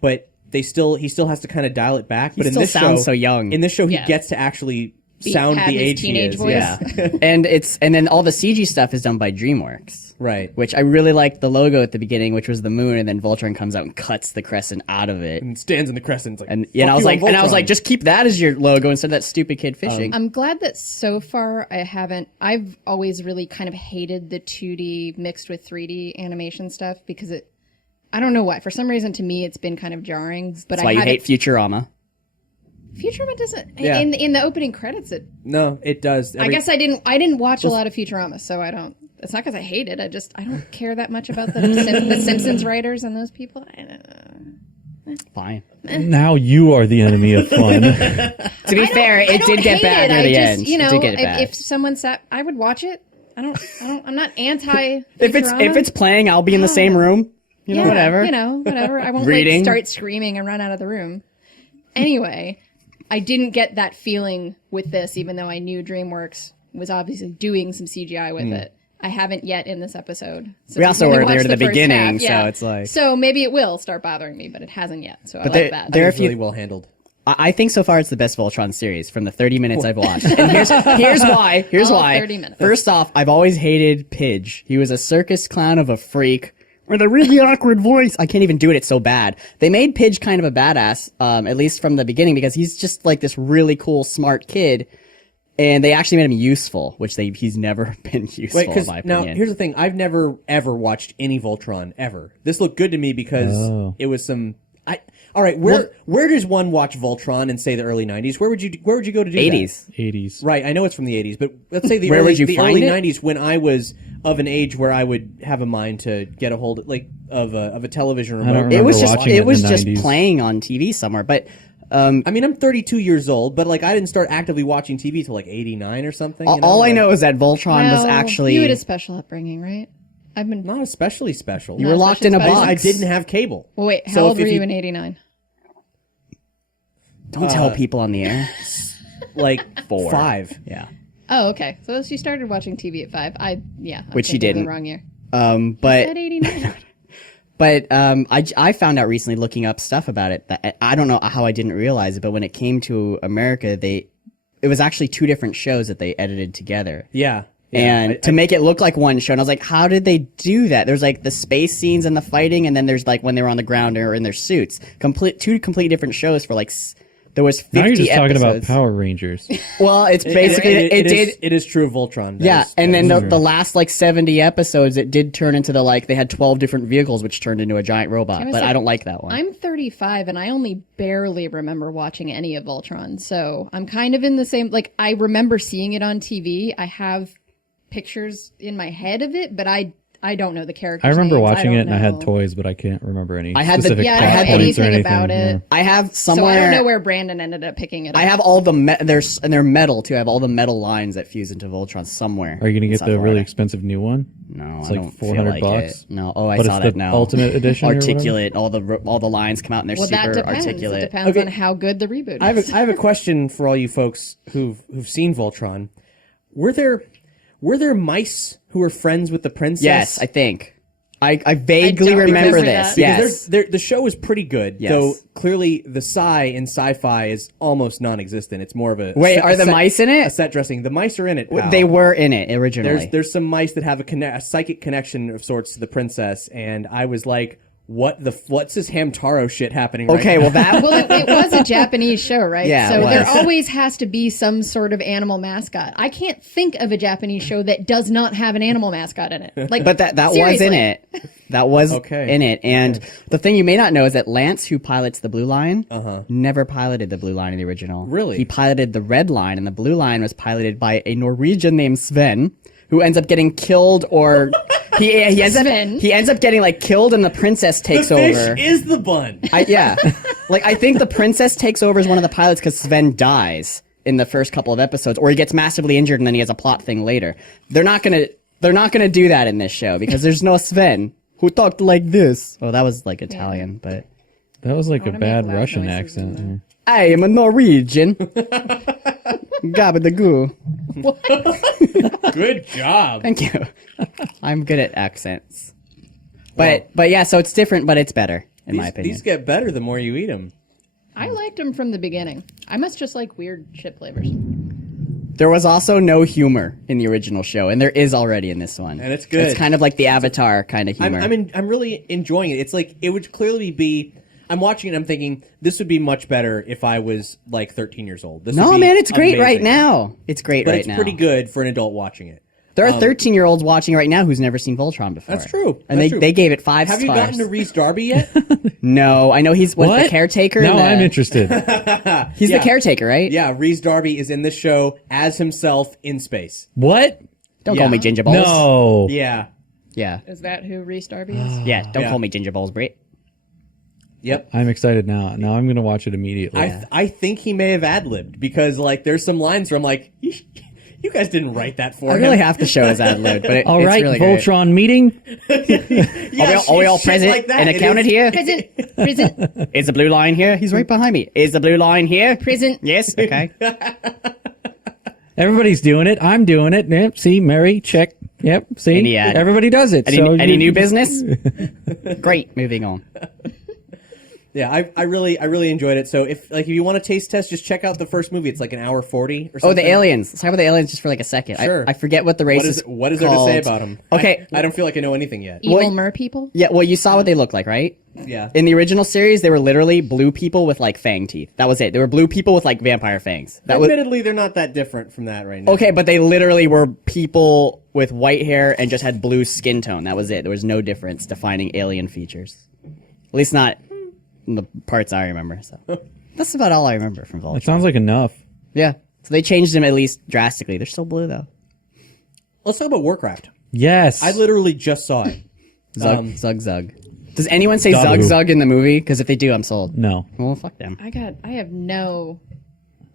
but he still has to kind of dial it back. But in still this sounds show, so young. In this show, he Yeah. gets to actually sound have the his age he teenage is. voice. Yeah, and then all the CG stuff is done by DreamWorks. right. Which I really liked the logo at the beginning, which was the moon, and then Voltron comes out and cuts the crescent out of it. And stands in the crescent. It's like, And fuck I was you, like, I'm Voltron. just keep that as your logo instead of that stupid kid fishing. I'm glad that so far I've always really kind of hated the 2D mixed with 3D animation stuff because I don't know why. For some reason, to me, it's been kind of jarring. But That's why you hate Futurama. Futurama doesn't. Yeah. In the opening credits, No, it does. I guess I didn't watch a lot of Futurama, so I don't. It's not because I hate it. I don't care that much about the Simpsons writers and those people. I don't know. Fine. now you are the enemy of fun. To be fair, I it don't did get hate bad it. near I the just, end. You know, it did get bad. if someone sat, I would watch it. I'm not anti. If it's playing, I'll be in the same room. You know, whatever. Whatever. I won't Reading. start screaming and run out of the room. Anyway, I didn't get that feeling with this, even though I knew DreamWorks was obviously doing some CGI with it. I haven't yet in this episode. So We also we've only weren't there watched to the first beginning, half, yeah. so it's like- So maybe it will start bothering me, but it hasn't yet. So I like there- that. there are a It's really few- well handled. I think so far it's the best Voltron series from the 30 minutes I've watched. And here's why. Here's All why. 30 minutes. First off, I've always hated Pidge. He was a circus clown of a freak with a really awkward voice. I can't even do it. It's so bad. They made Pidge kind of a badass, at least from the beginning, because he's just like this really cool, smart kid. And they actually made him useful, which he's never been useful, Wait, in because my now opinion. here's the thing: I've never ever watched any Voltron ever. This looked good to me because it was some. All right, where does one watch Voltron and say the early '90s? Where would you go to do 80s. 80s. Right, I know it's from the '80s, but let's say the Where early, would you the find early it? '90s when I was of an age where I would have a mind to get a hold of a television remote. don't It remember was just watching it in the just 90s. playing on TV somewhere, but I mean, I'm 32 years old, but like I didn't start actively watching TV till like '89 or something. you know? all I Like, know is that Voltron was Well, actually you had a special upbringing, right? I've been. not especially special. you were locked in a especially box. I didn't have cable. Well, wait, how So old if were you you- in '89? Don't tell people on the air. Like 4. 5. Yeah. Oh, okay. So she started watching TV at 5. I Which she thinking of didn't. The wrong year. But At 89. I found out recently looking up stuff about it that I don't know how I didn't realize it, but when it came to America, it was actually 2 different shows that they edited together. Yeah. And to make it look like one show, and I was like, how did they do that? There's like the space scenes and the fighting, and then there's like when they were on the ground or in their suits. Two complete different shows for like there was 50 Now you're just talking about episodes. Power Rangers. Well, it's basically it is true of Voltron. That yeah, is- and that then is the true. last like 70 episodes, it did turn into they had 12 different vehicles, which turned into a giant robot. was But like, I don't like that one. I'm 35 and I only barely remember watching any of Voltron. So I'm kind of in the same, like I remember seeing it on TV. I have pictures in my head of it, but I don't know the characters. I remember names. watching don't it and I had know. toys, but I can't remember any I had the- specific yeah, I plot don't know points or anything anything. about yeah. it. I have So somewhere. I don't know where Brandon ended up picking it up. I have all the and they're metal too. I have all the metal lines that fuse into Voltron somewhere. Are you going to in get South the Florida. really expensive new one? No, It's I like don't feel $400 like bucks? it. No, I But saw it's that the now. Ultimate Edition or whatever? Articulate. All the lines come out and they're well, that super depends. articulate. It depends Okay. on how good the reboot is. I have a question for all you folks who've seen Voltron. Were there mice who were friends with the princess? Yes, I think. I vaguely don't remember remember this. that. Yes. The show is pretty good, Yes. though clearly the psi in sci-fi is almost non-existent. It's more of a Wait, are the mice in it? A set dressing. The mice are in it. Pal. They were in it originally. There's some mice that have a psychic connection of sorts to the princess, and I was like, what's this Hamtaro shit happening? Okay, right now? well that Well, it was a Japanese show, right? Yeah, So it was. there always has to be some sort of animal mascot. I can't think of a Japanese show that does not have an animal mascot in it. Like, But that was seriously. in it. That was Okay. in it. And the thing you may not know is that Lance, who pilots the Blue Line, never piloted the Blue Line in the original. Really? He piloted the Red Line, and the Blue Line was piloted by a Norwegian named Sven, who ends up getting killed, or he ends up getting like killed, and the princess takes the fish over. is the bun. I think the princess takes over as one of the pilots because Sven dies in the first couple of episodes, or he gets massively injured, and then he has a plot thing later. They're not gonna do that in this show because there's no Sven who talked like this. Oh, that was like Italian, but That was like a wanna bad make loud Russian noises in accent. I am a Norwegian. Gabba-da-goo. Good job. Thank you. I'm good at accents. But yeah, so it's different, but it's better in my opinion. These get better the more you eat them. I liked them from the beginning. I must just like weird chip flavors. There was also no humor in the original show, and there is already in this one. And it's good. It's kind of like the Avatar kind of humor. I'm really enjoying it. It's like it would clearly be. I'm watching it. I'm thinking this would be much better if I was like 13 years old. This would No, be man, it's great right amazing. now. It's great But right it's now. pretty good for an adult watching it. There are 13-year-olds watching right now who's never seen Voltron before. That's true. And That's true. they gave it 5 Have stars. you gotten to Reese Darby yet? No, I know he's the What? caretaker. Now in the- I'm interested. He's Yeah. the caretaker, right? Yeah, Reese Darby is in this show as himself in space. What? Don't Yeah. call me Ginger Balls. No. Yeah. Yeah. Is that who Reese Darby is? Yeah, don't Yeah. call me Ginger Balls, Brit. Yep. I'm excited now. Now I'm going to watch it immediately. I think he may have ad-libbed because like there's some lines where I'm like, you guys didn't write that for I him. really half the show is ad-libbed, but All it's right, really great. Voltron meeting. Are we all shit present like that. and It accounted is- here? Prison. Is the blue line here? He's right behind me. Is the blue line here? Prison. Yes. Okay. Everybody's doing it. I'm doing it. Yep. See, Mary, check. Yep. See, Any ad. everybody does it. Any new business? Great. Moving on. Yeah, I really enjoyed it. So if you want to taste test, just check out the first movie. It's like an hour 40 or something. Oh, the aliens. Let's talk about the aliens just for like a second. Sure. I forget what the race What is there to say about them? Okay. I don't feel like I know anything yet. Evil What- mer people. Yeah, well, you saw what they look like, right? Yeah. In the original series, they were literally blue people with like fang teeth. That was it. They were blue people with like vampire fangs. That was Admittedly, they're not that different from that right now. okay, but they literally were people with white hair and just had blue skin tone. That was it. There was no difference defining alien features. At least not in the parts I remember. So that's about all I remember from Voltron. It sounds like enough. Yeah. So they changed them at least drastically. They're still blue though. Let's talk about Warcraft. Yes. I literally just saw it. Zug, zug, zug. Does anyone say Zug. zug, zug in the movie? Because if they do, I'm sold. No. Well, fuck them. I have no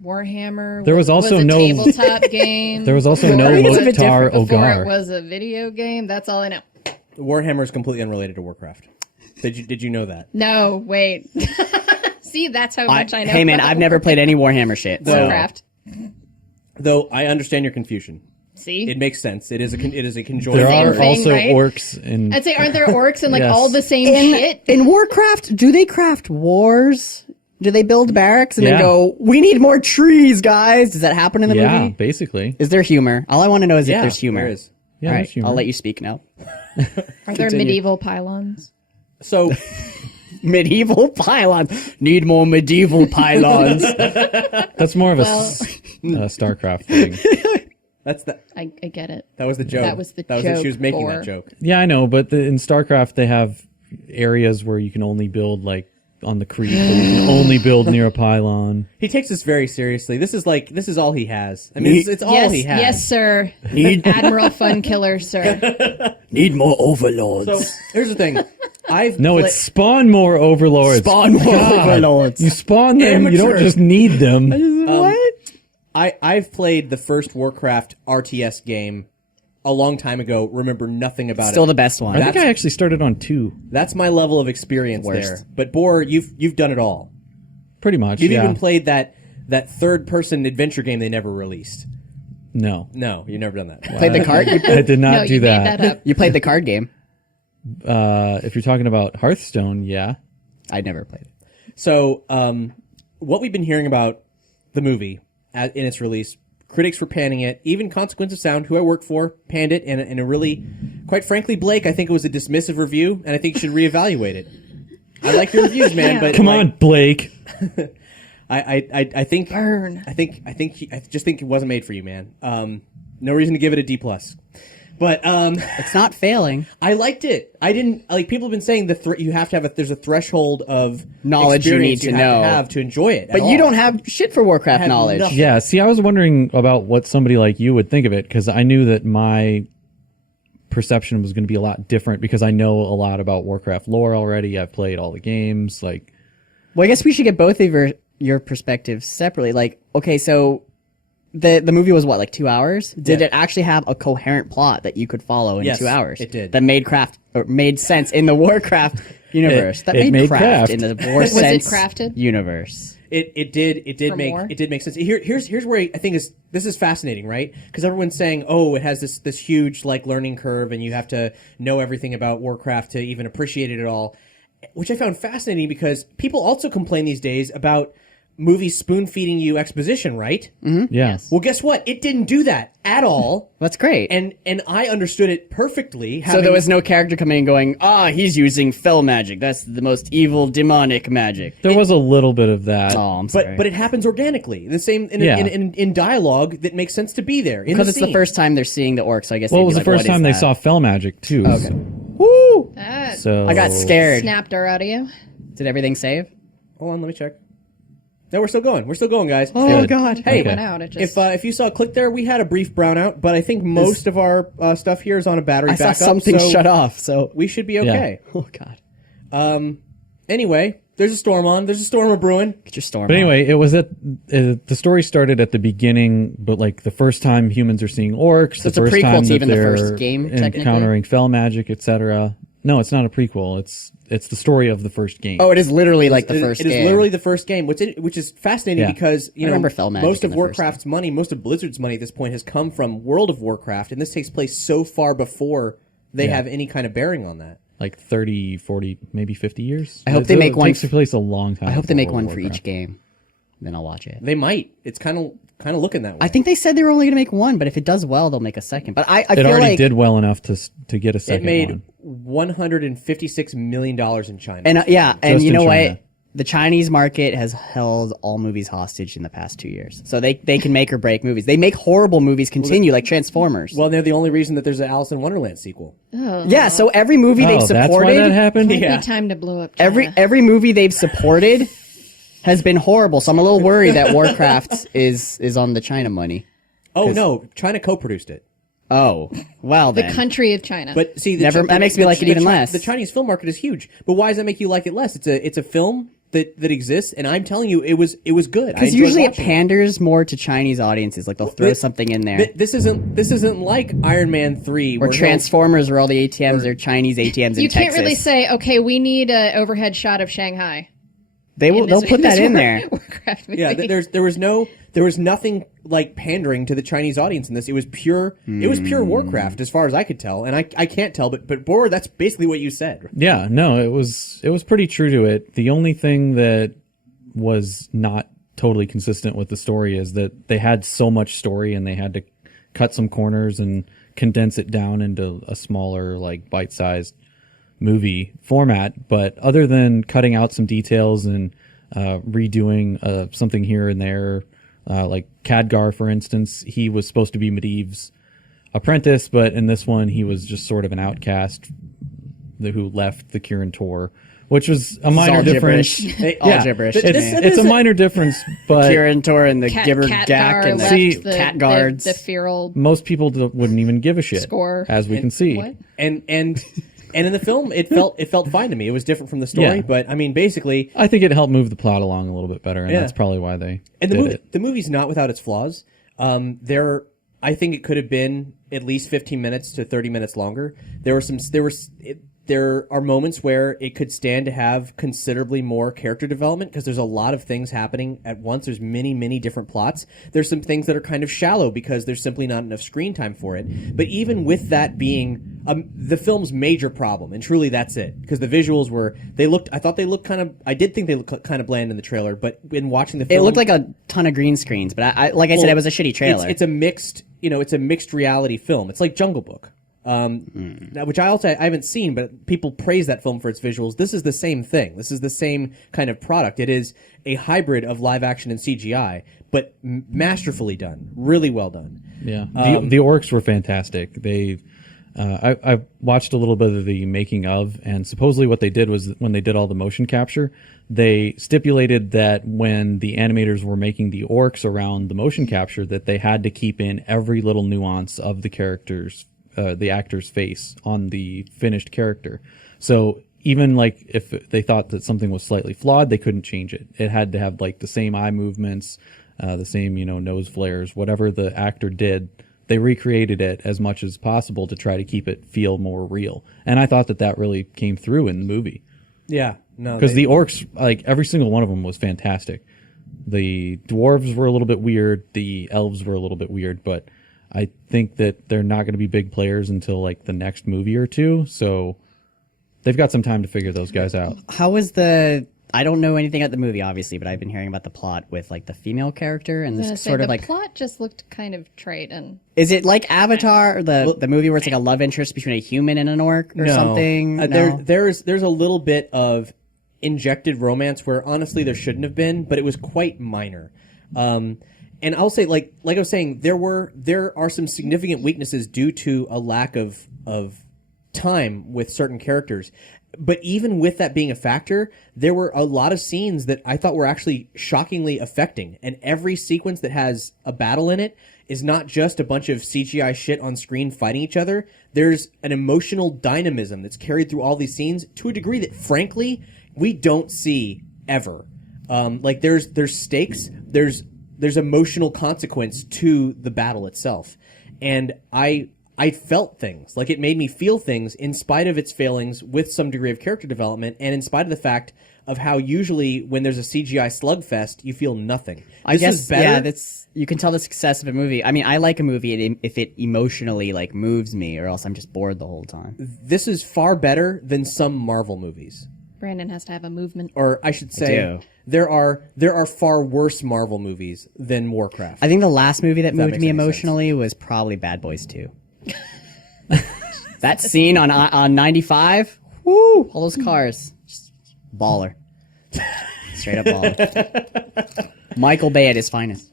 Warhammer. There was also a no- tabletop game. There was also no think it's a bit Loktar different before Ogar. it was a video game. That's all I know. Warhammer is completely unrelated to Warcraft. Did you know that? No, wait. See, that's how much I know. Hey man, about I've never played any Warhammer shit. So. Warcraft. Though I understand your confusion. See, It makes sense. It is a conjoined. There Same are thing, also right? orcs and I'd say, aren't there orcs and like Yes. all the same In, shit? in Warcraft, do they craft wars? Do they build barracks and Yeah. then go, we need more trees, guys? Does that happen in the yeah, movie? basically. Is there humor? All I want to know is if Yeah, there's humor. there is. Yeah, All there's right, humor. I'll let you speak now. Are there medieval pylons? So Medieval pylons. Need more medieval pylons. That's more of a StarCraft thing. that's the I get it. that was the joke. That was the it. joke She was making for- that joke. Yeah, I know, but in StarCraft they have areas where you can only build like on the creek, or you can only build near a pylon. He takes this very seriously. This is all he has. I mean, it's all Yes, he has. yes, sir. Need Admiral Fun Killer, sir. need more overlords. So here's the thing. No, it's spawn more overlords. Spawn more overlords. You spawn them. You don't Amateur. just need them. What? I've played the first Warcraft RTS game a long time ago. Remember nothing about Still it. the best one. I think I actually started on 2. That's my level of experience Worst. there. But Boar, you've done it all. Pretty much. You've yeah. even played that third person adventure game they never released. No. No, you've never done that. Played the card? I did not No, do you that. made that up. You played the card game. If you're talking about Hearthstone, yeah. I never played it. So, what we've been hearing about the movie in its release, critics were panning it. Even Consequence of Sound, who I work for, panned it in a really, quite frankly, Blake, I think it was a dismissive review, and I think you should reevaluate it. I like your reviews, man, but Come on, Blake. I think Burn. I just think it wasn't made for you, man. No reason to give it a D+. But It's not failing. I liked it. I didn't like. People have been saying you have to have there's a threshold of Knowledge you need experience to know. have to enjoy it. But you don't have shit for Warcraft have knowledge. nothing. Yeah, see, I was wondering about what somebody like you would think of it, because I knew that my perception was going to be a lot different because I know a lot about Warcraft lore already. I've played all the games. Like, Well, I guess we should get both of your perspectives separately. Like, okay, so the movie was what, like 2 hours? Did Yeah. it actually have a coherent plot that you could follow in Yes, 2 hours? it did. That made sense in the Warcraft universe. That it made made craft craft. in the War Was it sense crafted? universe. It did For make more? it did make sense. Here's where I think this is fascinating, right? Because everyone's saying, oh, it has this huge like learning curve, and you have to know everything about Warcraft to even appreciate it at all, which I found fascinating because people also complain these days about movies spoon feeding you exposition, right? Mm-hmm. yeah. Well, guess what? It didn't do that at all. That's great. And I understood it perfectly. So there was no character coming and going, he's using fell magic. That's the most evil demonic magic. There was a little bit of that. Oh, I'm sorry. but it happens organically. The same Yeah. in dialogue that makes sense to be there. Because it's the first time they're seeing the orcs, so I guess Well, they'd it was be the like, first "What is time they that?" saw fell magic, too. Okay. Woo! That So I got scared. snapped her out of you. Did everything save? Hold on, let me check. No, we're still going. We're still going, guys. Oh, Good. God. Hey, Went out. It just if you saw a click there, we had a brief brownout, but I think most of our stuff here is on a battery I saw backup. something so shut off, so... We should be okay. Oh, God. Anyway, there's a storm on. There's a storm a brewing. Get your storm But on. anyway, it was the story started at the beginning, but like the first time humans are seeing orcs, the it's a first prequel time to that even the they're first game, technically? encountering fell magic, etc. No, it's not a prequel. It's the story of the first game. Oh, it is literally like the first It game. is literally the first game, which is fascinating Yeah. because you know remember Fell Magic most in of the first Warcraft's money, most of Blizzard's money at this point has come from World of Warcraft, and this takes place so far before they have any kind of bearing on that. Like 30, 40, maybe 50 years. I hope they make one It takes place a long time. I hope they before make World one of for Warcraft. each game. Then I'll watch it. They might. It's kind of looking that way. I think they said they were only going to make one, but if it does well, they'll make a second. But I It feel already like... did well enough to get a it second made one. $156 million in China. And and Just you in know China. what? The Chinese market has held all movies hostage in the past 2 years. So they can make or break movies. They make horrible movies continue, like Transformers. well, they're the only reason that there's an Alice in Wonderland sequel. yeah, so every movie they've Oh, that's why supported... that happened? might Yeah. be time to blow up China. Every movie they've supported has been horrible. So I'm a little worried that Warcraft is on the China money. Oh no, China co-produced it. Oh, well the then. country of China. But see, That makes me like it even less. The Chinese film market is huge, but why does that make you like it less? It's a film that exists, and I'm telling you, it was good. Because usually it panders more to Chinese audiences. Like they'll throw something in there. This isn't like Iron Man 3 Or Transformers, where all the ATMs are Chinese ATMs in you can't Texas. really say, okay, we need an overhead shot of Shanghai. They'll put that in there. Warcraft movie. Yeah, there was nothing like pandering to the Chinese audience in this. It was pure Warcraft as far as I could tell, and I can't tell, but Bor, that's basically what you said. Yeah, no, it was pretty true to it. The only thing that was not totally consistent with the story is that they had so much story and they had to cut some corners and condense it down into a smaller, like, bite-sized movie format. But other than cutting out some details and redoing something here and there, like Khadgar, for instance, he was supposed to be Medivh's apprentice, but in this one he was just sort of an outcast who left the Kirin Tor, which was a minor all difference. gibberish. All gibberish to me. It's a minor difference, but Kirin Tor and the Cat Gibber Cat Gak Gar and left See, the, cat guards. the feral most people wouldn't even give a shit, Score. as we can see. what? And in the film, it felt fine to me. It was different from the story, Yeah. but I mean, basically, I think it helped move the plot along a little bit better, and Yeah. that's probably why they and did the it. movie's not without its flaws. I think it could have been at least 15 minutes to 30 minutes longer. There there are moments where it could stand to have considerably more character development because there's a lot of things happening at once. There's many different plots. There's some things that are kind of shallow because there's simply not enough screen time for it. But even with that being the film's major problem, and truly that's it, because the visuals I did think they looked kind of bland in the trailer, but in watching the film, It looked like a ton of green screens, but like I said, it was a shitty trailer. It's a mixed reality film. It's like Jungle Book. Which I haven't seen, but people praise that film for its visuals. This is the same thing. This is the same kind of product. It is a hybrid of live action and CGI, but masterfully done. Really well done. Yeah. The orcs were fantastic. I watched a little bit of the making of, and supposedly what they did was when they did all the motion capture, they stipulated that when the animators were making the orcs around the motion capture, that they had to keep in every little nuance of the characters, the actor's face on the finished character. So even like if they thought that something was slightly flawed, they couldn't change it. It had to have like the same eye movements, the same, nose flares, whatever the actor did. They recreated it as much as possible to try to keep it feel more real. And I thought that really came through in the movie. Yeah. No. Because the orcs, like every single one of them was fantastic. The dwarves were a little bit weird. The elves were a little bit weird, but I think that they're not going to be big players until like the next movie or two. So they've got some time to figure those guys out. How was I don't know anything about the movie, obviously, but I've been hearing about the plot with like the female character and this sort of like. The plot just looked kind of trite and. Is it like Avatar, the movie where it's like a love interest between a human and an orc or something? No. There's a little bit of injected romance where honestly there shouldn't have been, but it was quite minor. And I'll say, like I was saying, there are some significant weaknesses due to a lack of time with certain characters. But even with that being a factor, there were a lot of scenes that I thought were actually shockingly affecting. And every sequence that has a battle in it is not just a bunch of CGI shit on screen fighting each other. There's an emotional dynamism that's carried through all these scenes to a degree that, frankly, we don't see ever. Like there's stakes, there's emotional consequence to the battle itself. And I felt things. Like, it made me feel things in spite of its failings with some degree of character development and in spite of the fact of how usually when there's a CGI slugfest, you feel nothing. I guess, yeah, you can tell the success of a movie. I mean, I like a movie if it emotionally, like, moves me, or else I'm just bored the whole time. This is far better than some Marvel movies. Brandon has to have a movement. Or I should say, there are far worse Marvel movies than Warcraft. I think the last movie that moved me emotionally was probably Bad Boys 2. That scene on 95, woo, all those cars, just baller, straight up baller. Michael Bay at his finest.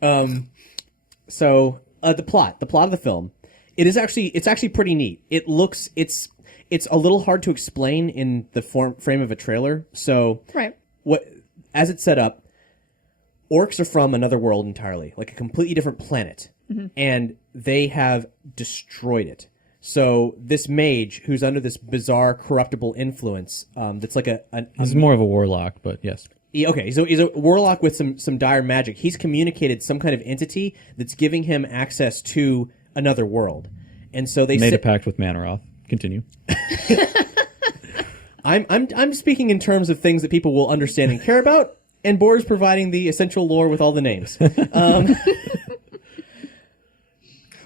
So the plot of the film, it's actually pretty neat. It's a little hard to explain in the frame of a trailer. So right, as it's set up, orcs are from another world entirely, like a completely different planet, and they have destroyed it. So this mage, who's under this bizarre corruptible influence, that's like he's more of a warlock, but yes. Okay, so he's a warlock with some dire magic. He's communicated some kind of entity that's giving him access to another world, and so they made a pact with Manaroth. Continue. I'm speaking in terms of things that people will understand and care about, and Boar is providing the essential lore with all the names.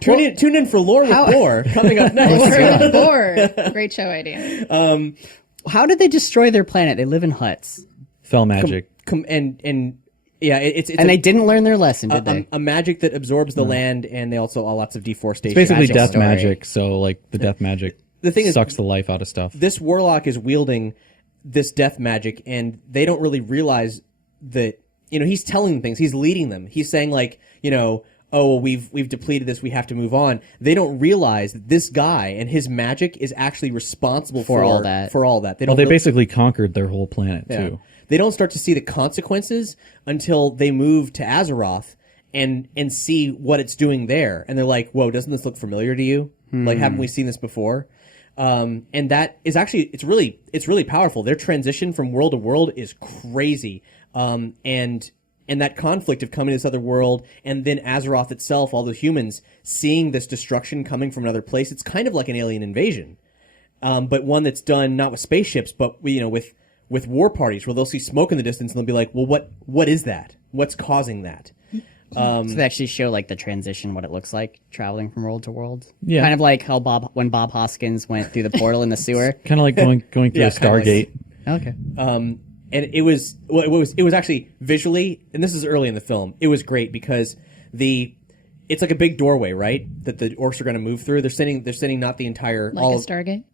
Tune in for Lore with Boar coming up next. Lore with Boar. Great show idea. How did they destroy their planet? They live in huts. Fell magic. Yeah, it's and they didn't learn their lesson, did they? A magic that absorbs the land, and they also lots of deforestation. It's basically death magic. So like the death magic sucks the life out of stuff. This warlock is wielding this death magic, and they don't really realize that. He's telling them things. He's leading them. He's saying like, oh, well, we've depleted this, we have to move on. They don't realize that this guy and his magic is actually responsible for all that. They basically conquered their whole planet too. They don't start to see the consequences until they move to Azeroth and see what it's doing there. And they're like, whoa, doesn't this look familiar to you? Like, haven't we seen this before? And that is actually, it's really powerful. Their transition from world to world is crazy. And that conflict of coming to this other world, and then Azeroth itself, all the humans, seeing this destruction coming from another place, it's kind of like an alien invasion. but one that's done not with spaceships, but with war parties, where they'll see smoke in the distance and they'll be like, well, what is that? What's causing that? So they actually show like the transition, what it looks like traveling from world to world. Yeah. Kind of like how when Bob Hoskins went through the portal in the sewer. Kind of like going through Yeah, a Stargate. Okay. And it was actually visually, and this is early in the film, it was great because it's like a big doorway, right? That the orcs are going to move through. They're sending not the entire Like a Stargate.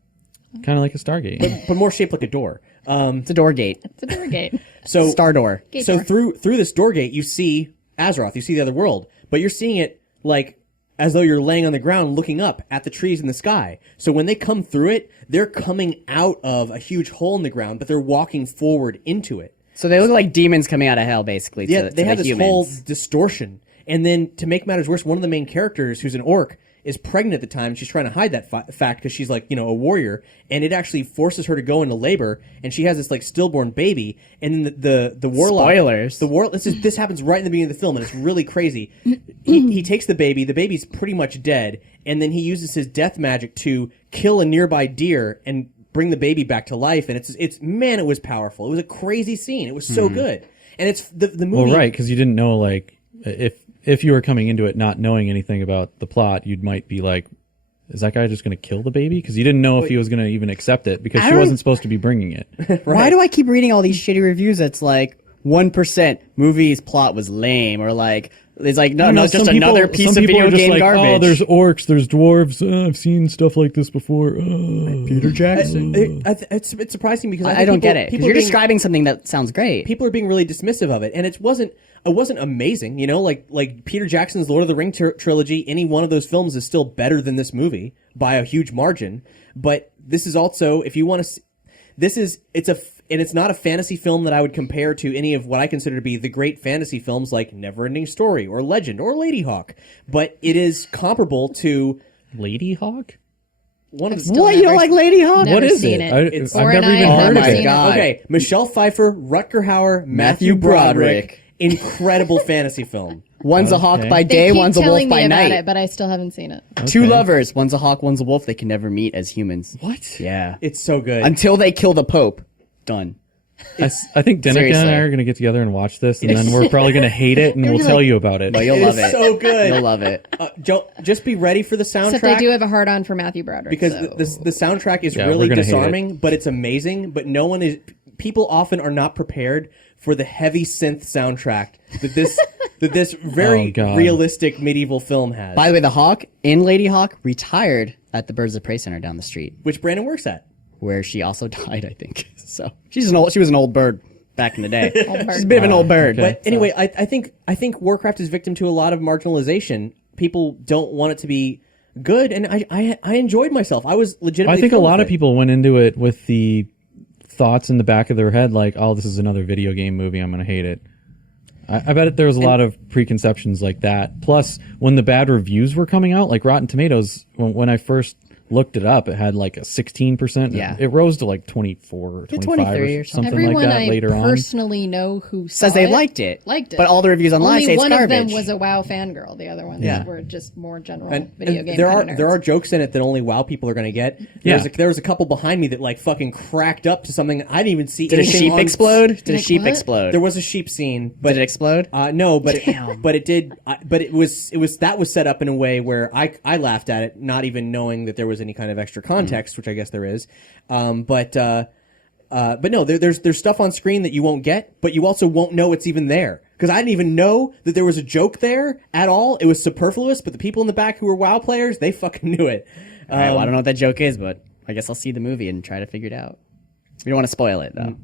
Kind of like a Stargate. but more shaped like a door. It's a door gate. It's a door gate. So Star door. Gate So door. through this door gate, you see Azeroth, you see the other world, but you're seeing it like as though you're laying on the ground looking up at the trees in the sky. So when they come through it, they're coming out of a huge hole in the ground, but they're walking forward into it. So they look like demons coming out of hell, basically. Yeah, to they the have this humans. whole distortion. And then to make matters worse, one of the main characters, who's an orc, is pregnant at the time. She's trying to hide that fact because she's like, a warrior, and it actually forces her to go into labor, and she has this like stillborn baby. And then the warlock. Spoilers. This happens right in the beginning of the film, and it's really crazy. He takes the baby. The baby's pretty much dead, and then he uses his death magic to kill a nearby deer and bring the baby back to life. And it was powerful. It was a crazy scene. It was so good. And it's the movie. Well, right, because you didn't know, like, if you were coming into it not knowing anything about the plot, you might be like, is that guy just going to kill the baby? Because you didn't know if he was going to even accept it, because she wasn't supposed to be bringing it. Why do I keep reading all these shitty reviews that's like 1% movie's plot was lame, or like it's like no, it's just another piece of video game garbage. Oh, there's orcs, there's dwarves. I've seen stuff like this before. Peter Jackson. It's surprising because I don't get it. Because you're describing something that sounds great. People are being really dismissive of it, and it wasn't amazing. Like Peter Jackson's Lord of the Rings trilogy. Any one of those films is still better than this movie by a huge margin. But this is also, if you want to, and it's not a fantasy film that I would compare to any of what I consider to be the great fantasy films like Neverending Story or Legend or Lady Hawk. But it is comparable to Lady Hawk? one of What, you don't like Lady Hawk? Never What is seen it? it. I've Or never and I even have heard never of seen it. it. God. Okay, Michelle Pfeiffer, Rutger Hauer, Matthew Broderick. Incredible fantasy film. One's a hawk by They day, keep one's a wolf telling by me about night. it, but I still haven't seen it. Two lovers, one's a hawk, one's a wolf. They can never meet as humans. What? Yeah. It's so good. Until they kill the Pope. Done. I think Danica and Seriously. I are going to get together and watch this, and then we're probably going to hate it, and we'll tell you about it. But you'll It love is it. so good. You'll love it. Just be ready for the soundtrack. Except I do have a hard on for Matthew Broderick. because so. the soundtrack is Yeah, really we're gonna hate disarming, but it's amazing. But people often are not prepared for the heavy synth soundtrack that this very Oh, God. realistic medieval film has. By the way, the hawk in Lady Hawk retired at the Birds of Prey Center down the street, which Brandon works at. where she also died, I think. So she was an old bird back in the day. Old bird. She's a bit of an old bird. But anyway, I think Warcraft is victim to a lot of marginalization. People don't want it to be good, and I enjoyed myself. I was legitimately. I think a thrilled lot with of it. people went into it with the thoughts in the back of their head, like, oh, this is another video game movie, I'm going to hate it. I bet there was a lot of preconceptions like that. Plus, when the bad reviews were coming out, like Rotten Tomatoes, when I first looked it up, it had like a 16%. Yeah. It rose to like 24 or 25 23 or or something Everyone like that I later on. personally know who Says saw they it, liked it. Liked it. But all the reviews online Only say it's one garbage. of them was a WoW fangirl. The other ones Yeah. were just more general And video game there kind of are nerds. jokes in it that only WoW people are going to get. Yeah. There was a couple behind me that like fucking cracked up to something I didn't even see. Did a anything sheep on- explode? Did a Like sheep what? explode? There was a sheep scene, but Did it explode? No, but it did. But it was that was set up in a way where I laughed at it, not even knowing that there was any kind of extra context, which I guess there is. But no, there's stuff on screen that you won't get, but you also won't know it's even there. Because I didn't even know that there was a joke there at all. It was superfluous, but the people in the back who were WoW players, they fucking knew it. All right, well, I don't know what that joke is, but I guess I'll see the movie and try to figure it out. We don't want to spoil it, though.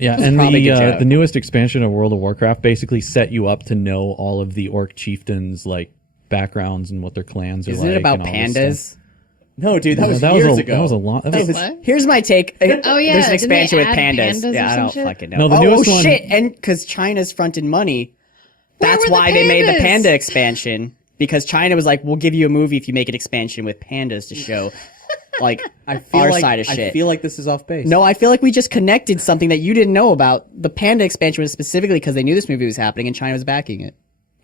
Yeah, and probably a good joke. the newest expansion of World of Warcraft basically set you up to know all of the orc chieftains' like backgrounds and what their clans are like. Isn't it about and all this pandas? stuff. No, dude, that was That years was ago. That was a lot. That was, What? Here's my take. Oh, yeah, There's an didn't expansion they with add pandas. pandas or Yeah, I some don't shit? fucking know. No, the oh newest one- shit! And because China's fronted money, that's were the why they made the pandas? panda expansion. Because China was like, "We'll give you a movie if you make an expansion with pandas to show, like, I feel our like, side of I shit." feel like this is off base. No, I feel like we just connected something that you didn't know about. The panda expansion was specifically because they knew this movie was happening and China was backing it.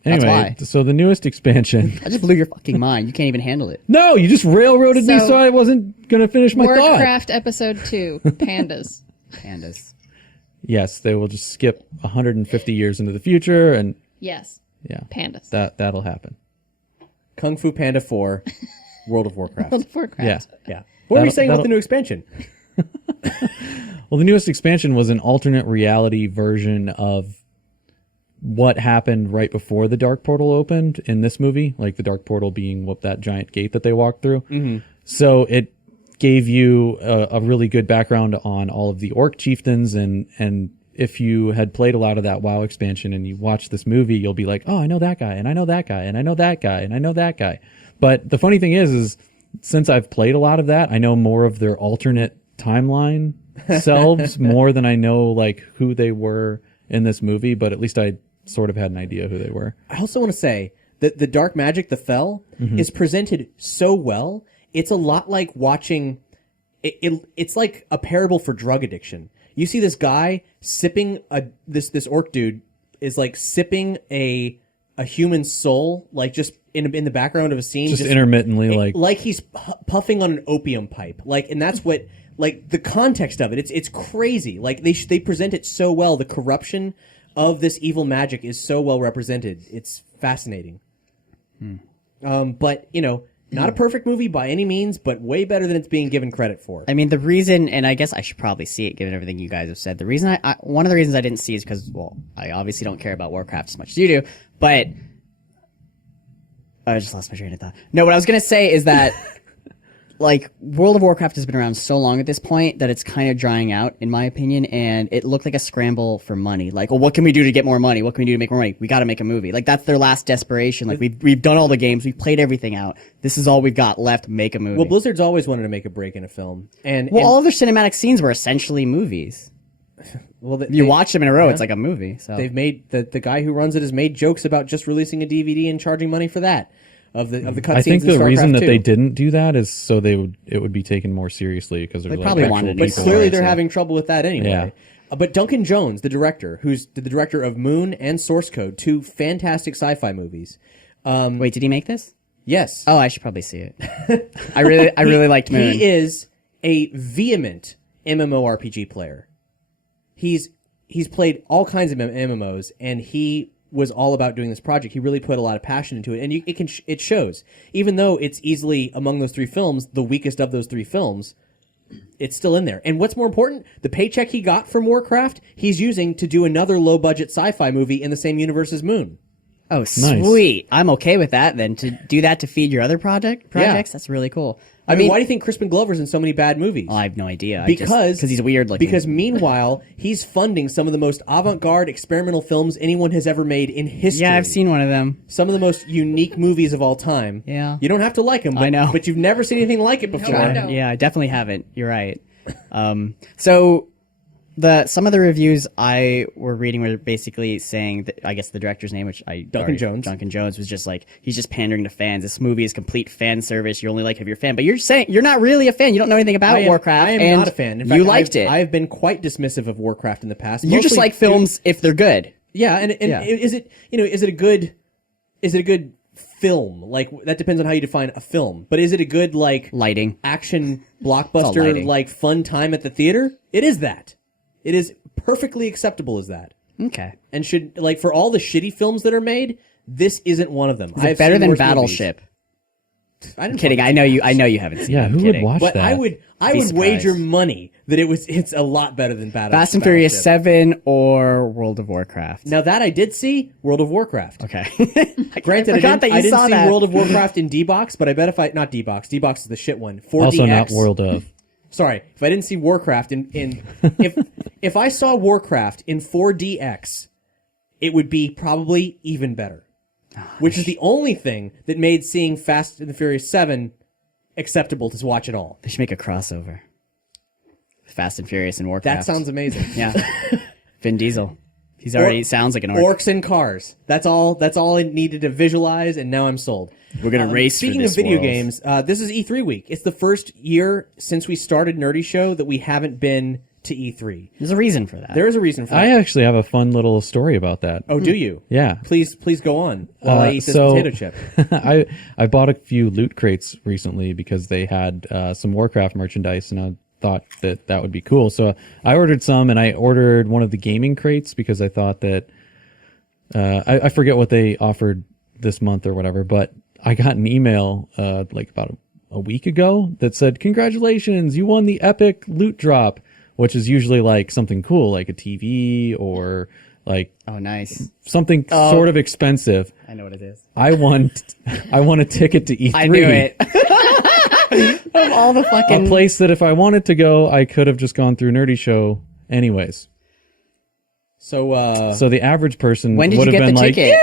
That's Anyway, why. so the newest expansion. I just blew your fucking mind. You can't even handle it. No, you just railroaded me, So- so I wasn't going to finish my thought. Warcraft Episode 2, Pandas. Pandas. Yes, they will just skip 150 years into the future, and Yes, yeah, Pandas. that'll happen. Kung Fu Panda 4, World of Warcraft. World of Warcraft. Yeah. Yeah. What were you That'll- saying about that'll- the new expansion? Well, the newest expansion was an alternate reality version of what happened right before the Dark Portal opened in this movie, like the Dark Portal being that giant gate that they walked through. Mm-hmm. So it gave you a really good background on all of the orc chieftains, and if you had played a lot of that WoW expansion and you watch this movie, you'll be like, oh, I know that guy, and I know that guy, and I know that guy, and I know that guy. But the funny thing is since I've played a lot of that, I know more of their alternate timeline selves more than I know like who they were in this movie, but at least I sort of had an idea who they were. I also want to say that the dark magic, the Fel, is presented so well. It's a lot like watching. It's like a parable for drug addiction. You see this guy sipping this orc dude is like sipping a human soul, like just in the background of a scene, Just intermittently, like he's puffing on an opium pipe, like, and that's what. Like the context of it, it's crazy. Like they present it so well. The corruption of this evil magic is so well represented. It's fascinating. But not a perfect movie by any means, but way better than it's being given credit for. I mean, the reason, and I guess I should probably see it given everything you guys have said. The reason one of the reasons I didn't see is because, well, I obviously don't care about Warcraft as much as you do, but I just lost my train of thought. No, what I was going to say is that like World of Warcraft has been around so long at this point that it's kind of drying out, in my opinion, and it looked like a scramble for money. Like, well, what can we do to get more money? What can we do to make more money? We got to make a movie. Like, that's their last desperation. Like, we've done all the games, we've played everything out. This is all we've got left. Make a movie. Well, Blizzard's always wanted to make a break in a film, and all of their cinematic scenes were essentially movies. You watch them in a row, it's like a movie. So they've made the guy who runs it has made jokes about just releasing a DVD and charging money for that. Of the cutscenes. I think in the StarCraft reason that 2. they didn't do that is so it would be taken more seriously because there's probably actual wanted But people. clearly right, they're so- having trouble with that anyway. Yeah. But Duncan Jones, the director, who's the director of Moon and Source Code, two fantastic sci-fi movies. wait, did he make this? Yes. Oh, I should probably see it. I really liked Moon. He is a vehement MMORPG player. He's played all kinds of MMOs, and he was all about doing this project. He really put a lot of passion into it, and it shows. Even though it's easily among those three films, the weakest of those three films, it's still in there. And what's more important, the paycheck he got from Warcraft, he's using to do another low-budget sci-fi movie in the same universe as Moon. Oh, sweet. I'm okay with that then. To do that to feed your other projects, that's really cool. I mean, why do you think Crispin Glover's in so many bad movies? I have no idea. Because he's weird looking. Because meanwhile, he's funding some of the most avant-garde experimental films anyone has ever made in history. Yeah, I've seen one of them. Some of the most unique movies of all time. Yeah. You don't have to like them, but, I know. but you've never seen anything like it before. I don't. Yeah, I definitely haven't. You're right. So some of the reviews I were reading were basically saying that, I guess the director's name, which Duncan Jones was just like, he's just pandering to fans. This movie is complete fan service. You only like if you're a fan, but you're saying you're not really a fan. You don't know anything about Warcraft. I am and not a fan. In fact, you liked it. I've been quite dismissive of Warcraft in the past. You just mostly like films if they're good. Yeah, and Yeah. is it a good film? Like, that depends on how you define a film. But is it a good Lighting. action lighting. blockbuster fun time at the theater? It is that. It is perfectly acceptable as that. Okay. And should for all the shitty films that are made, this isn't one of them. Is it better than Battleship? I'm Kidding. I know you haven't seen it. Yeah, I'm who would kidding. watch But that? I would surprised. wager money that it's a lot better than Battleship. Fast and Furious 7 or World of Warcraft? Now that I did see World of Warcraft. Okay. Granted, forgot that you I didn't saw see that. World of Warcraft in D-Box, but I bet not D-Box. D-Box is the shit one. 4DX. Also not World of. Sorry, if I didn't see Warcraft if I saw Warcraft in 4DX, it would be probably even better. Which is the only thing that made seeing Fast and the Furious 7 acceptable to watch at all. They should make a crossover. Fast and Furious and Warcraft. That sounds amazing. Yeah. Vin Diesel. He's already sounds like an orc. Orcs and cars. That's all I needed to visualize, and now I'm sold. We're gonna race for Speaking this of video world. games, this is E3 week. It's the first year since we started Nerdy Show that we haven't been to E3. There's a reason for that. There is a reason for I that. actually have a fun little story about that. Oh, do you? Yeah. Please go on while I eat this potato chip. I bought a few loot crates recently because they had some Warcraft merchandise, and I thought that would be cool. So I ordered some, and I ordered one of the gaming crates because I thought that I forget what they offered this month or whatever, but I got an email like about a week ago that said, "Congratulations, you won the epic loot drop," which is usually like something cool, like a TV or like Oh, nice. something sort of expensive. I know what it is. I won a ticket to E3. I knew it. Of all the fucking... A place that if I wanted to go, I could have just gone through Nerdy Show anyways. So So the average person When did would you have get been the like, ticket?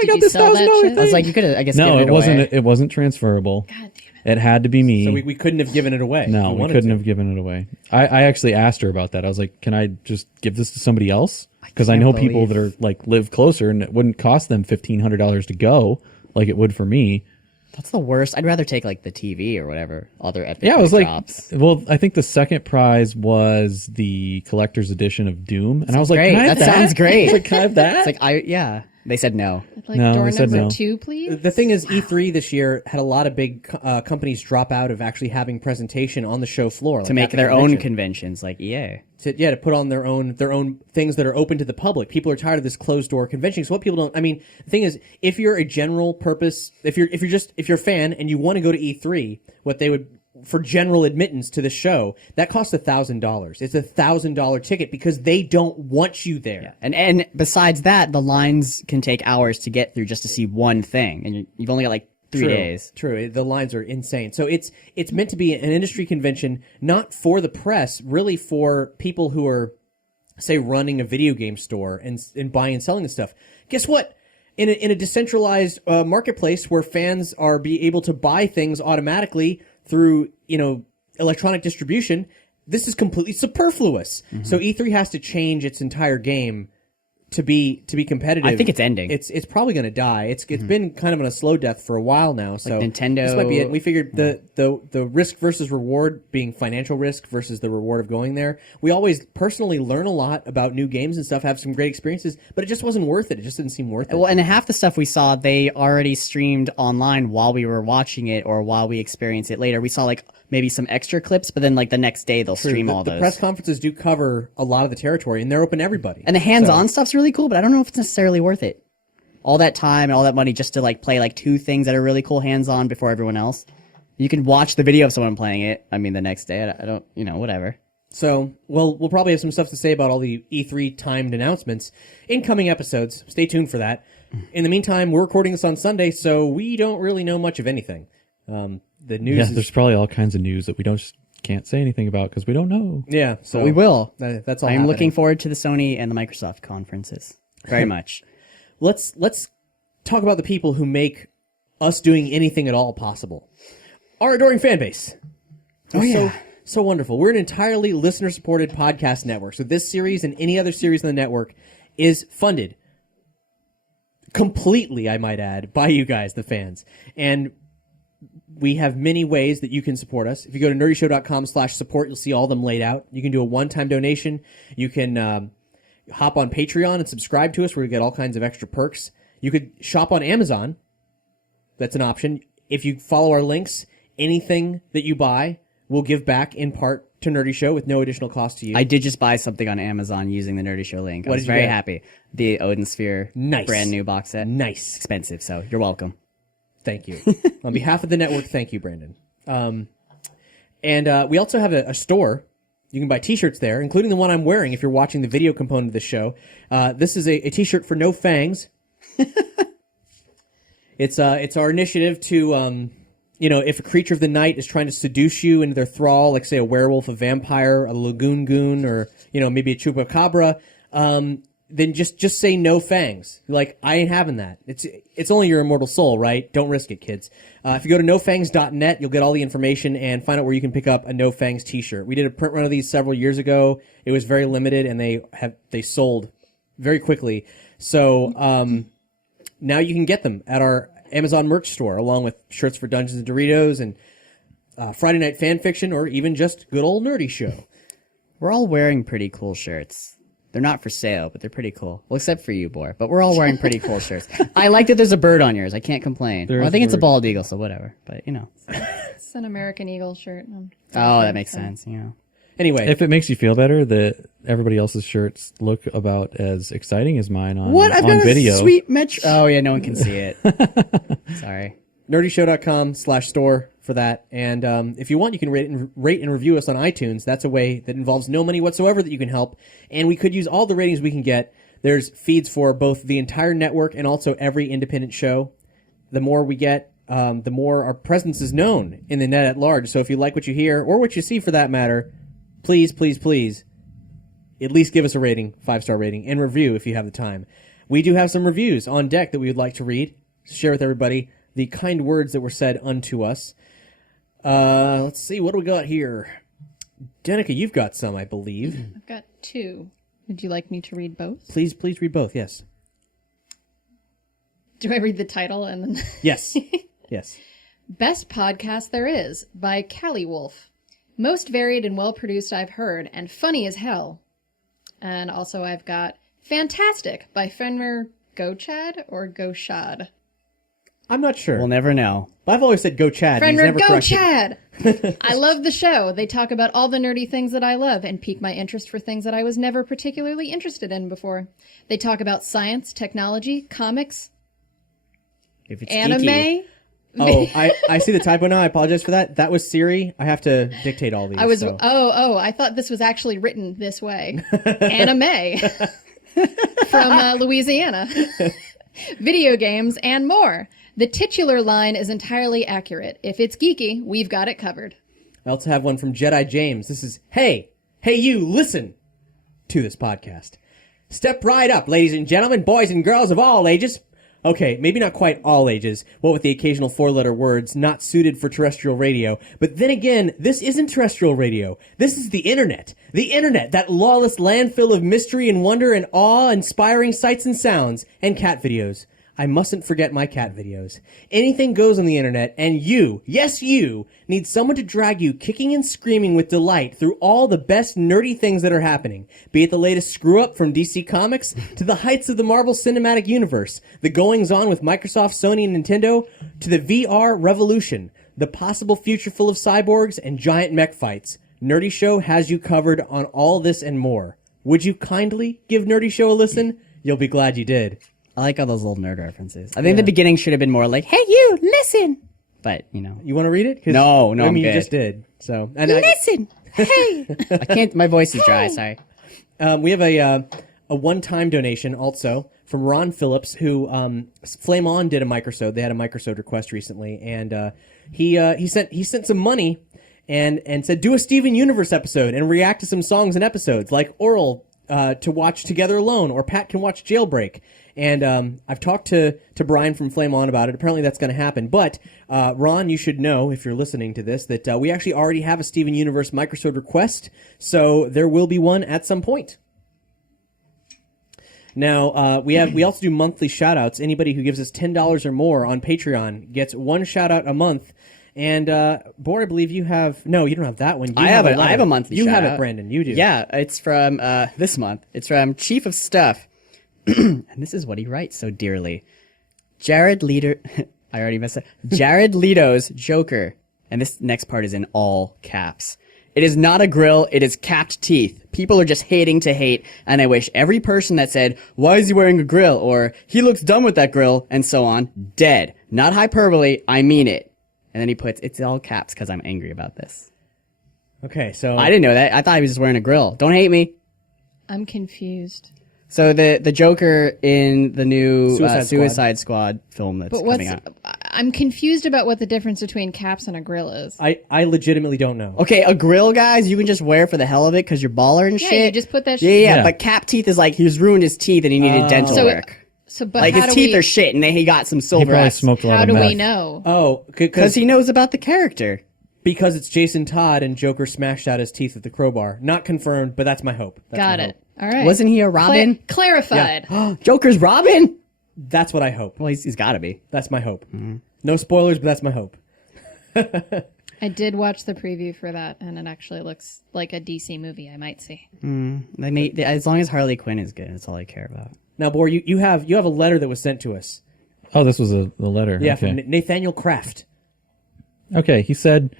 Did you sell that shit? I was like, you could have, I guess, no, given it it wasn't. away. It wasn't transferable. God damn it. It had to be me. So we couldn't have given it away. No, if we we wanted couldn't to. have given it away. I actually asked her about that. I was like, can I just give this to somebody else? Because I can't know people believe- that are like live closer, and it wouldn't cost them $1,500 to go like it would for me. That's the worst. I'd rather take like the TV or whatever. Other epic Yeah, it was like, drops. well, I think the second prize was the collector's edition of Doom, and I was like, Great. can I have That sounds great. I was like, can I have that? It's like yeah. They said no. Like No, door they said number no. 2, please. The thing is, E3 this year had a lot of big companies drop out of actually having presentation on the show floor To make their own conventions, like EA. to put on their own things that are open to the public. People are tired of this closed door convention. So what people don't, I mean, the thing is, if you're a general purpose, if you're a fan and you want to go to E3, what they would, for general admittance to the show, that costs $1,000. It's $1,000 ticket because they don't want you there. And besides that, the lines can take hours to get through just to see one thing, and you've only got like 3 days. True. The lines are insane. So it's meant to be an industry convention, not for the press, really for people who are, say, running a video game store and buying and selling this stuff. Guess what? In a decentralized marketplace where fans are be able to buy things automatically through, electronic distribution, this is completely superfluous. Mm-hmm. So E3 has to change its entire game to be competitive. I think it's ending. It's probably going to die. It's been kind of on a slow death for a while now. So Nintendo- this might be it. We figured the risk versus reward being financial risk versus the reward of going there. We always personally learn a lot about new games and stuff, have some great experiences, but it just wasn't worth it. It just didn't seem worth it. Well, and half the stuff we saw, they already streamed online while we were watching it or while we experienced it later. We saw like maybe some extra clips, but then like the next day they'll stream all the those. press conferences do cover a lot of the territory, and they're open to everybody. And the hands-on stuff's really cool, but I don't know if it's necessarily worth it. All that time and all that money just to like play like 2 things that are really cool hands-on before everyone else. You can watch the video of someone playing it. I mean, the next day, I don't, whatever. So, we'll probably have some stuff to say about all the E3 timed announcements in coming episodes. Stay tuned for that. In the meantime, we're recording this on Sunday, so we don't really know much of anything. The news yeah, is... there's probably all kinds of news that we can't say anything about because we don't know. Yeah, so... But we will. That's all I'm happening. looking forward to the Sony and the Microsoft conferences. Very much. Let's talk about the people who make us doing anything at all possible. Our adoring fan base. So wonderful. We're an entirely listener-supported podcast network. So this series and any other series on the network is funded completely, I might add, by you guys, the fans. And we have many ways that you can support us. If you go to nerdyshow.com/support, you'll see all of them laid out. You can do a one-time donation. You can hop on Patreon and subscribe to us where you get all kinds of extra perks. You could shop on Amazon. That's an option. If you follow our links, anything that you buy will give back in part to Nerdy Show with no additional cost to you. I did just buy something on Amazon using the Nerdy Show link. I What was did you very get? happy. The Odin Sphere Nice. brand new box set. Nice. Expensive, so you're welcome. Thank you. On behalf of the network, thank you, Brandon. And we also have a store. You can buy t-shirts there, including the one I'm wearing if you're watching the video component of the show. This is a t-shirt for No Fangs. It's our initiative to, if a creature of the night is trying to seduce you into their thrall, like say a werewolf, a vampire, a lagoon goon, or, maybe a chupacabra, then just say no fangs. Like, I ain't having that. It's only your immortal soul, right? Don't risk it, kids. If you go to nofangs.net, you'll get all the information and find out where you can pick up a No Fangs t-shirt. We did a print run of these several years ago. It was very limited and they sold very quickly. So, now you can get them at our Amazon merch store, along with shirts for Dungeons and Doritos and Friday Night Fan Fiction, or even just good old Nerdy Show. We're all wearing pretty cool shirts. They're not for sale, but they're pretty cool. Well, except for you, Bor. But we're all wearing pretty cool shirts. I like that there's a bird on yours. I can't complain. Well, I think it's a bald eagle, so whatever. But, It's an American Eagle shirt. Oh, that makes sense, Anyway, If it makes you feel better that everybody else's shirts look about as exciting as mine on, What? I've on got video. a sweet metro. Oh, yeah, no one can see it. Sorry. nerdyshow.com/store for that. And if you want, you can rate and review us on iTunes. That's a way that involves no money whatsoever that you can help. And we could use all the ratings we can get. There's feeds for both the entire network and also every independent show. The more we get, the more our presence is known in the net at large. So if you like what you hear, or what you see for that matter, please, please, please, at least give us a rating, 5-star rating, and review if you have the time. We do have some reviews on deck that we would like to read, share with everybody the kind words that were said unto us. Let's see, what do we got here? Danica, you've got some, I believe. I've got 2. Would you like me to read both? Please read both, yes. Do I read the title and then... Yes. Yes. Best Podcast There Is by Callie Wolf. Most varied and well-produced I've heard, and funny as hell. And also I've got Fantastic by Fenrir Gochad or Goshad. I'm not sure. We'll never know. I've always said go Chad. and he's Fenrir never corrected. Gochad! I love the show. They talk about all the nerdy things that I love and pique my interest for things that I was never particularly interested in before. They talk about science, technology, comics, If it's anime. geeky. Oh, I see the typo now. I apologize for that. That was Siri. I have to dictate all these. I was so. I thought this was actually written this way. Anime from Louisiana. Video games and more. The titular line is entirely accurate. If it's geeky, we've got it covered. I also have one from Jedi James. This is, hey you, listen to this podcast. Step right up, ladies and gentlemen, boys and girls of all ages. Okay, maybe not quite all ages, what with the occasional 4-letter words not suited for terrestrial radio. But then again, this isn't terrestrial radio. This is the internet. The internet, that lawless landfill of mystery and wonder and awe-inspiring sights and sounds, and cat videos. I mustn't forget my cat videos. Anything goes on the internet, and you, yes you, need someone to drag you kicking and screaming with delight through all the best nerdy things that are happening. Be it the latest screw-up from DC Comics, to the heights of the Marvel Cinematic Universe, the goings-on with Microsoft, Sony, and Nintendo, to the VR revolution, the possible future full of cyborgs and giant mech fights. Nerdy Show has you covered on all this and more. Would you kindly give Nerdy Show a listen? You'll be glad you did. I like all those little nerd references. I think the beginning should have been more like, hey, you, listen. But, You want to read it? No, I I'm mean, you good. just did. So, and Listen. Hey. I can't, my voice is dry, sorry. we have a one-time donation also from Ron Phillips, who Flame On did a microsode. They had a microsode request recently, and he sent some money and said, do a Steven Universe episode and react to some songs and episodes like Oral to watch Together Alone, or Pat can watch Jailbreak. And I've talked to Brian from Flame On about it. Apparently that's going to happen. But Ron, you should know, if you're listening to this, that we actually already have a Steven Universe microsode request, so there will be one at some point. Now, we also do monthly shoutouts. Anybody who gives us $10 or more on Patreon gets one shoutout a month. And Bor, I believe you have... No, you don't have that one. You I have a monthly You shout have out. it, Brandon. You do. Yeah, it's from this month. It's from Chief of Stuff. And this is what he writes so dearly. Jared Leto... I already messed up. Jared Leto's Joker. And this next part is in all caps. It is not a grill, it is capped teeth. People are just hating to hate, and I wish every person that said, why is he wearing a grill? Or, he looks dumb with that grill, and so on, dead. Not hyperbole, I mean it. And then he puts, it's all caps because I'm angry about this. Okay, so... I didn't know that. I thought he was just wearing a grill. Don't hate me. I'm confused. So the Joker in the new Suicide Squad film that's But coming out. I'm confused about what the difference between caps and a grill is. I legitimately don't know. Okay, a grill, guys, you can just wear for the hell of it because you're baller and Yeah, shit. you just put that Yeah, shit. yeah, Yeah. but cap teeth is like he's ruined his teeth and he needed dental So- work. But Like how his do teeth we, are shit and then he got some He silver probably X. smoked a lot How of do meth. we know? Oh, Because he knows about the character. because it's Jason Todd and Joker smashed out his teeth with the crowbar. Not confirmed, but that's my hope. That's Got my it. hope. All right. Wasn't he a Robin? Clarified. Joker's Robin? That's what I hope. Well, he's got to be. That's my hope. Mm-hmm. No spoilers, but that's my hope. I did watch the preview for that, and it actually looks like a DC movie I might see. As long as Harley Quinn is good, that's all I care about. Now, Bor, you have a letter that was sent to us. Oh, this was the letter. Yeah, okay. from Nathaniel Kraft. Okay, he said,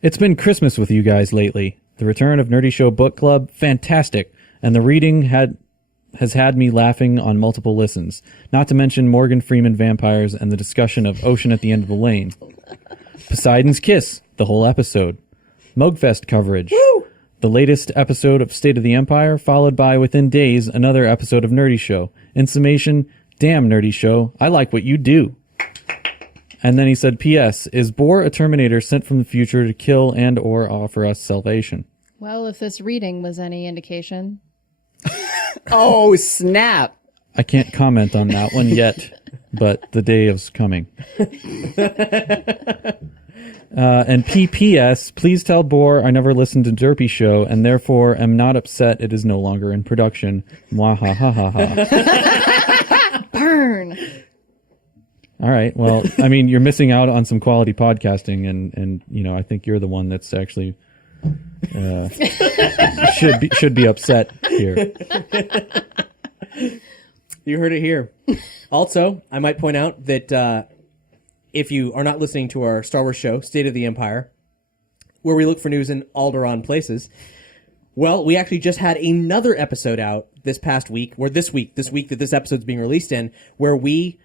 "It's been Christmas with you guys lately. The return of Nerdy Show Book Club, fantastic. And the reading has had me laughing on multiple listens. Not to mention Morgan Freeman vampires and the discussion of Ocean at the End of the Lane. Poseidon's Kiss, the whole episode. Mogfest coverage. Woo! The latest episode of State of the Empire, followed by, within days, another episode of Nerdy Show. In summation, damn Nerdy Show, I like what you do." And then he said, "P.S. Is Bor a Terminator sent from the future to kill and or offer us salvation?" Well, if this reading was any indication. Oh, snap. I can't comment on that one yet, but the day is coming. And P.P.S. Please tell Bor I never listened to Derpy Show and therefore am not upset it is no longer in production. Mwahahaha. Burn! All right. Well, I mean, you're missing out on some quality podcasting, and you know, I think you're the one that's actually should be upset here. You heard it here. Also, I might point out that if you are not listening to our Star Wars show, State of the Empire, where we look for news in Alderaan places, well, we actually just had another episode out this past week, or this week that this episode's being released in, where we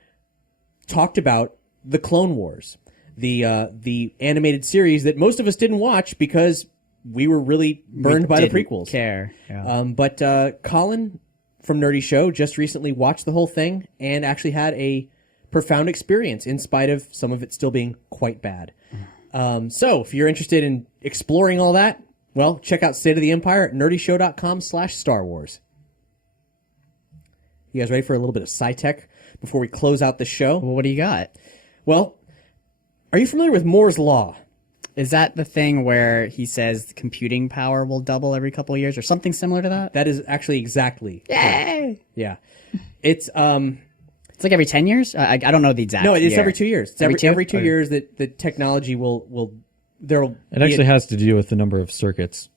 talked about the Clone Wars, the animated series that most of us didn't watch because we were really burned by the prequels. Care. Yeah. But Colin from Nerdy Show just recently watched the whole thing and actually had a profound experience in spite of some of it still being quite bad. So if you're interested in exploring all that, well, check out State of the Empire at nerdyshow.com/Star Wars. You guys ready for a little bit of sci-tech before we close out the show? Well, what do you got? Well, are you familiar with Moore's Law? Is that the thing where he says the computing power will double every couple of years or something similar to that? That is actually exactly. Yay! Yeah. It's It's like every 10 years? I don't know the exact no, it's year. every 2 years. It's Every two? every 2 Okay. years that the technology will there'll It actually has to do with the number of circuits.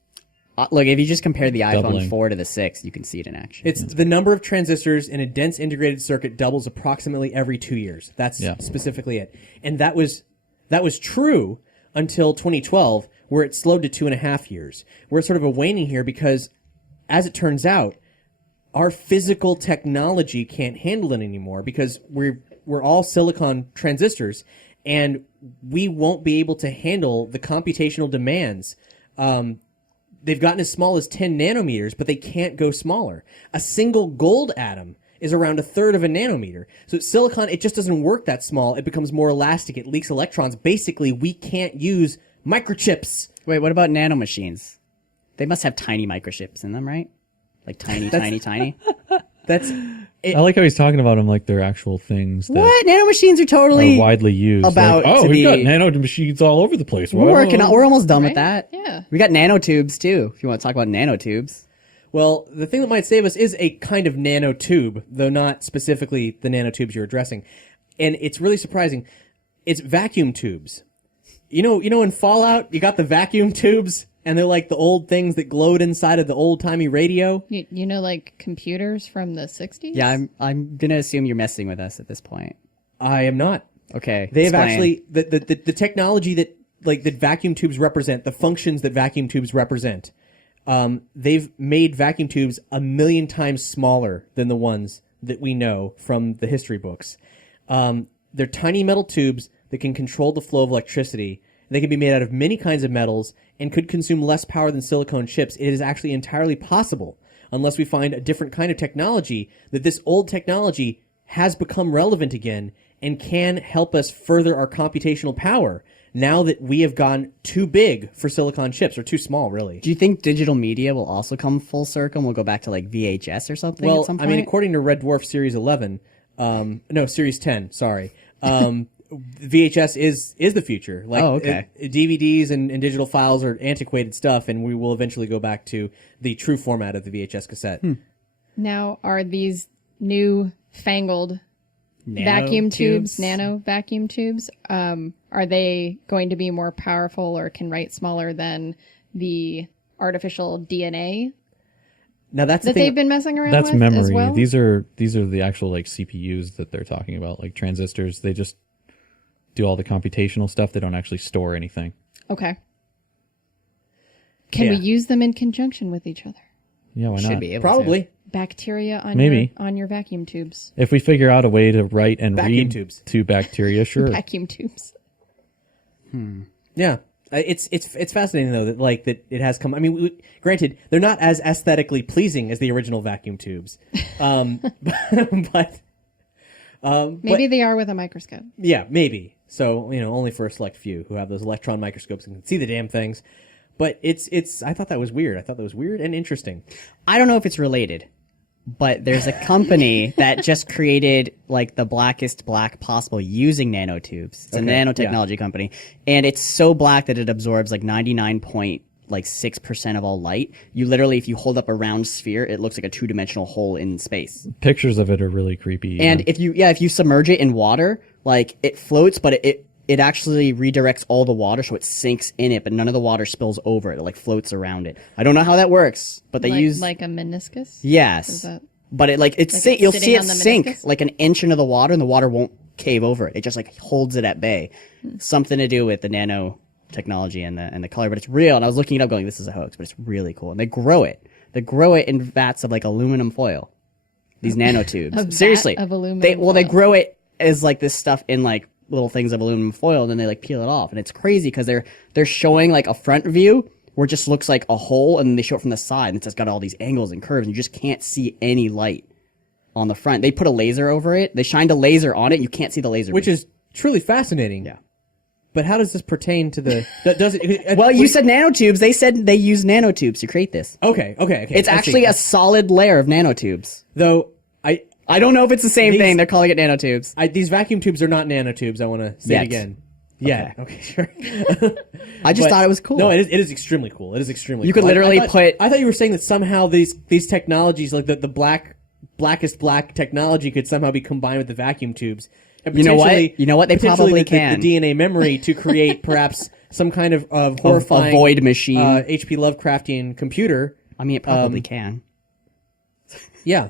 Look, if you just compare the iPhone Doubling. 4 to the 6, you can see it in action. It's the number of transistors in a dense integrated circuit doubles approximately every 2 years. That's specifically it. And that was true until 2012, where it slowed to 2.5 years. We're sort of a waning here because, as it turns out, our physical technology can't handle it anymore because we're all silicon transistors, and we won't be able to handle the computational demands. They've gotten as small as 10 nanometers, but they can't go smaller. A single gold atom is around 1/3 of a nanometer. So silicon, it just doesn't work that small. It becomes more elastic. It leaks electrons. Basically, we can't use microchips. Wait, what about nanomachines? They must have tiny microchips in them, right? Like tiny. That's I like how he's talking about them like they're actual things that What? Nanomachines are totally are widely used. about like, to we've got be- nano machines all over the place. We're working on, we're almost done with Right? that. Yeah. We got nanotubes too, if you want to talk about nanotubes. Well, the thing that might save us is a kind of nanotube, though not specifically the nanotubes you're addressing. And it's really surprising. It's vacuum tubes. You know, in Fallout, you got the vacuum tubes, and they're like the old things that glowed inside of the old-timey radio. You know, like computers from the 60s? Yeah, I'm gonna assume you're messing with us at this point. I am not. Okay. They have explain. actually the technology that vacuum tubes represent, the functions that vacuum tubes represent. They've made vacuum tubes 1,000,000 times smaller than the ones that we know from the history books. They're tiny metal tubes that can control the flow of electricity. They can be made out of many kinds of metals and could consume less power than silicone chips. It is actually entirely possible, unless we find a different kind of technology, that this old technology has become relevant again and can help us further our computational power now that we have gone too big for silicon chips, or too small, really. Do you think digital media will also come full circle and we'll go back to like VHS or something Well, at some I point? mean, according to Red Dwarf Series 11, no, Series 10, sorry. VHS is the future. Like, Oh, okay. DVDs and digital files are antiquated stuff, and we will eventually go back to the true format of the VHS cassette. Now, are these new fangled vacuum tubes, nano vacuum tubes, are they going to be more powerful or can write smaller than the artificial DNA Now that's the that thing. they've been messing around That's with memory. as well? These are the actual like CPUs that they're talking about, like transistors. They just do all the computational stuff. They don't actually store anything. Okay. Can we Yeah. use them in conjunction with each other? Yeah, why Should not? be able Probably. Bacteria on Maybe. your vacuum tubes. If we figure out a way to write and Vacuum read tubes. to bacteria, sure. Vacuum tubes. Yeah. It's fascinating though that it has come. I mean, granted, they're not as aesthetically pleasing as the original vacuum tubes, but Maybe they are with a microscope. yeah, maybe. So only for a select few who have those electron microscopes and can see the damn things. But it's. I thought that was weird. I thought that was weird and interesting. I don't know if it's related, but there's a company that just created like the blackest black possible using nanotubes. It's a nanotechnology company, and it's so black that it absorbs like 99.6% of all light. You literally, if you hold up a round sphere, it looks like a 2-dimensional hole in space. Pictures of it are really creepy. And if you submerge it in water, like it floats, but it actually redirects all the water so it sinks in it, but none of the water spills over it. It like floats around it. I don't know how that works, but they use like a meniscus. yes, Is that- but it like it's you'll see sitting it on the sink meniscus? like an inch into the water, and the water won't cave over it. It just like holds it at bay. Something to do with the nanotechnology and the color, but it's real. And I was looking it up, going, "This is a hoax," but it's really cool. And they grow it. They grow it in vats of like aluminum foil. These nanotubes. vat Seriously, of aluminum they foil. grow it as like this stuff in like little things of aluminum foil, and then they like peel it off, and it's crazy because they're showing like a front view where it just looks like a hole, and then they show it from the side, and it's just got all these angles and curves, and you just can't see any light on the front. They put a laser over it. They shined a laser on it. You can't see the laser, Which is truly fascinating. Yeah. But how does this pertain to the? Does it? well, you said nanotubes. They said they use nanotubes to create this. Okay. It's actually a solid layer of nanotubes. though. I don't know if it's the same thing. They're calling it nanotubes. These vacuum tubes are not nanotubes. I want to say Yet. it again. Yeah. Okay. Sure. I just thought it was cool. No, it is extremely cool. It is extremely. You cool. could literally I thought put- you were saying that somehow these technologies, like the blackest black technology, could somehow be combined with the vacuum tubes. And You know what? potentially- You know what? They potentially probably the can. DNA memory to create perhaps some kind of horrifying a void machine. H.P. Lovecraftian computer. I mean, it probably can. Yeah.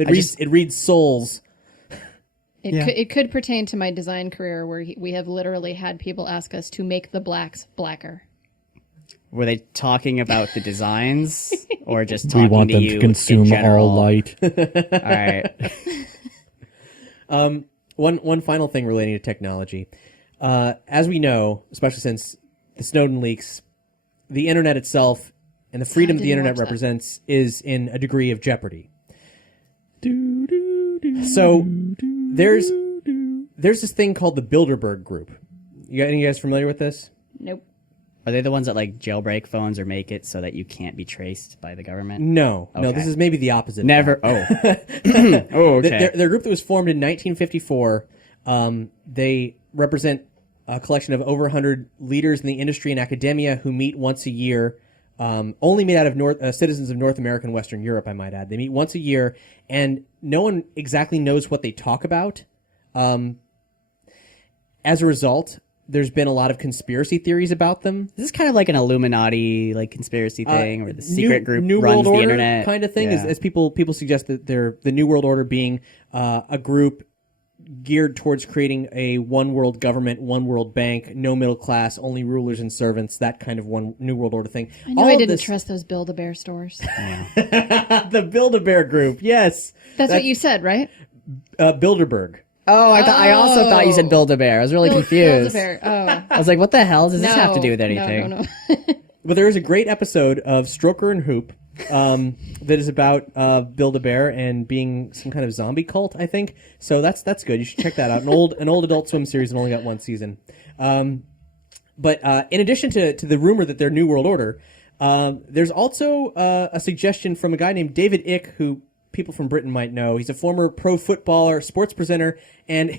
It reads souls. It could pertain to my design career where we have literally had people ask us to make the blacks blacker. Were they talking about the designs or just we talking want to them you to in consume general? all light. All right. One final thing relating to technology. As we know, especially since the Snowden leaks, the internet itself and the freedom the didn't internet watch that. represents is in a degree of jeopardy. So there's this thing called the Bilderberg Group. Any of you guys familiar with this? Nope. Are they the ones that like jailbreak phones or make it so that you can't be traced by the government? No. Okay. This is maybe the opposite. Never. Oh. Oh, okay. They're a group that was formed in 1954. They represent a collection of over 100 leaders in the industry and academia who meet once a year. Only made out of citizens of North America and Western Europe, I might add. They meet once a year, and no one exactly knows what they talk about. As a result, there's been a lot of conspiracy theories about them. This is kind of like an Illuminati like conspiracy thing, where the secret group New runs World the Order internet kind of thing. Yeah. As people suggest that they're the New World Order being a group geared towards creating a one world government, one world bank, no middle class, only rulers and servants, that kind of one New World Order thing. I know All I of didn't this- trust those Build-A-Bear stores. the Bilderberg Group, yes. That's what you said, right? Bilderberg. Oh, I also thought you said Build-A-Bear. I was really confused. Build-A-Bear. Oh. I was like, what the hell does this have to do with No, anything? No. But there is a great episode of Stroker and Hoop that is about Build-A-Bear and being some kind of zombie cult, I think. So that's good. You should check that out. An old Adult Swim series that only got one season. But in addition to the rumor that they're New World Order, there's also a suggestion from a guy named David Icke, who people from Britain might know. He's a former pro footballer, sports presenter, and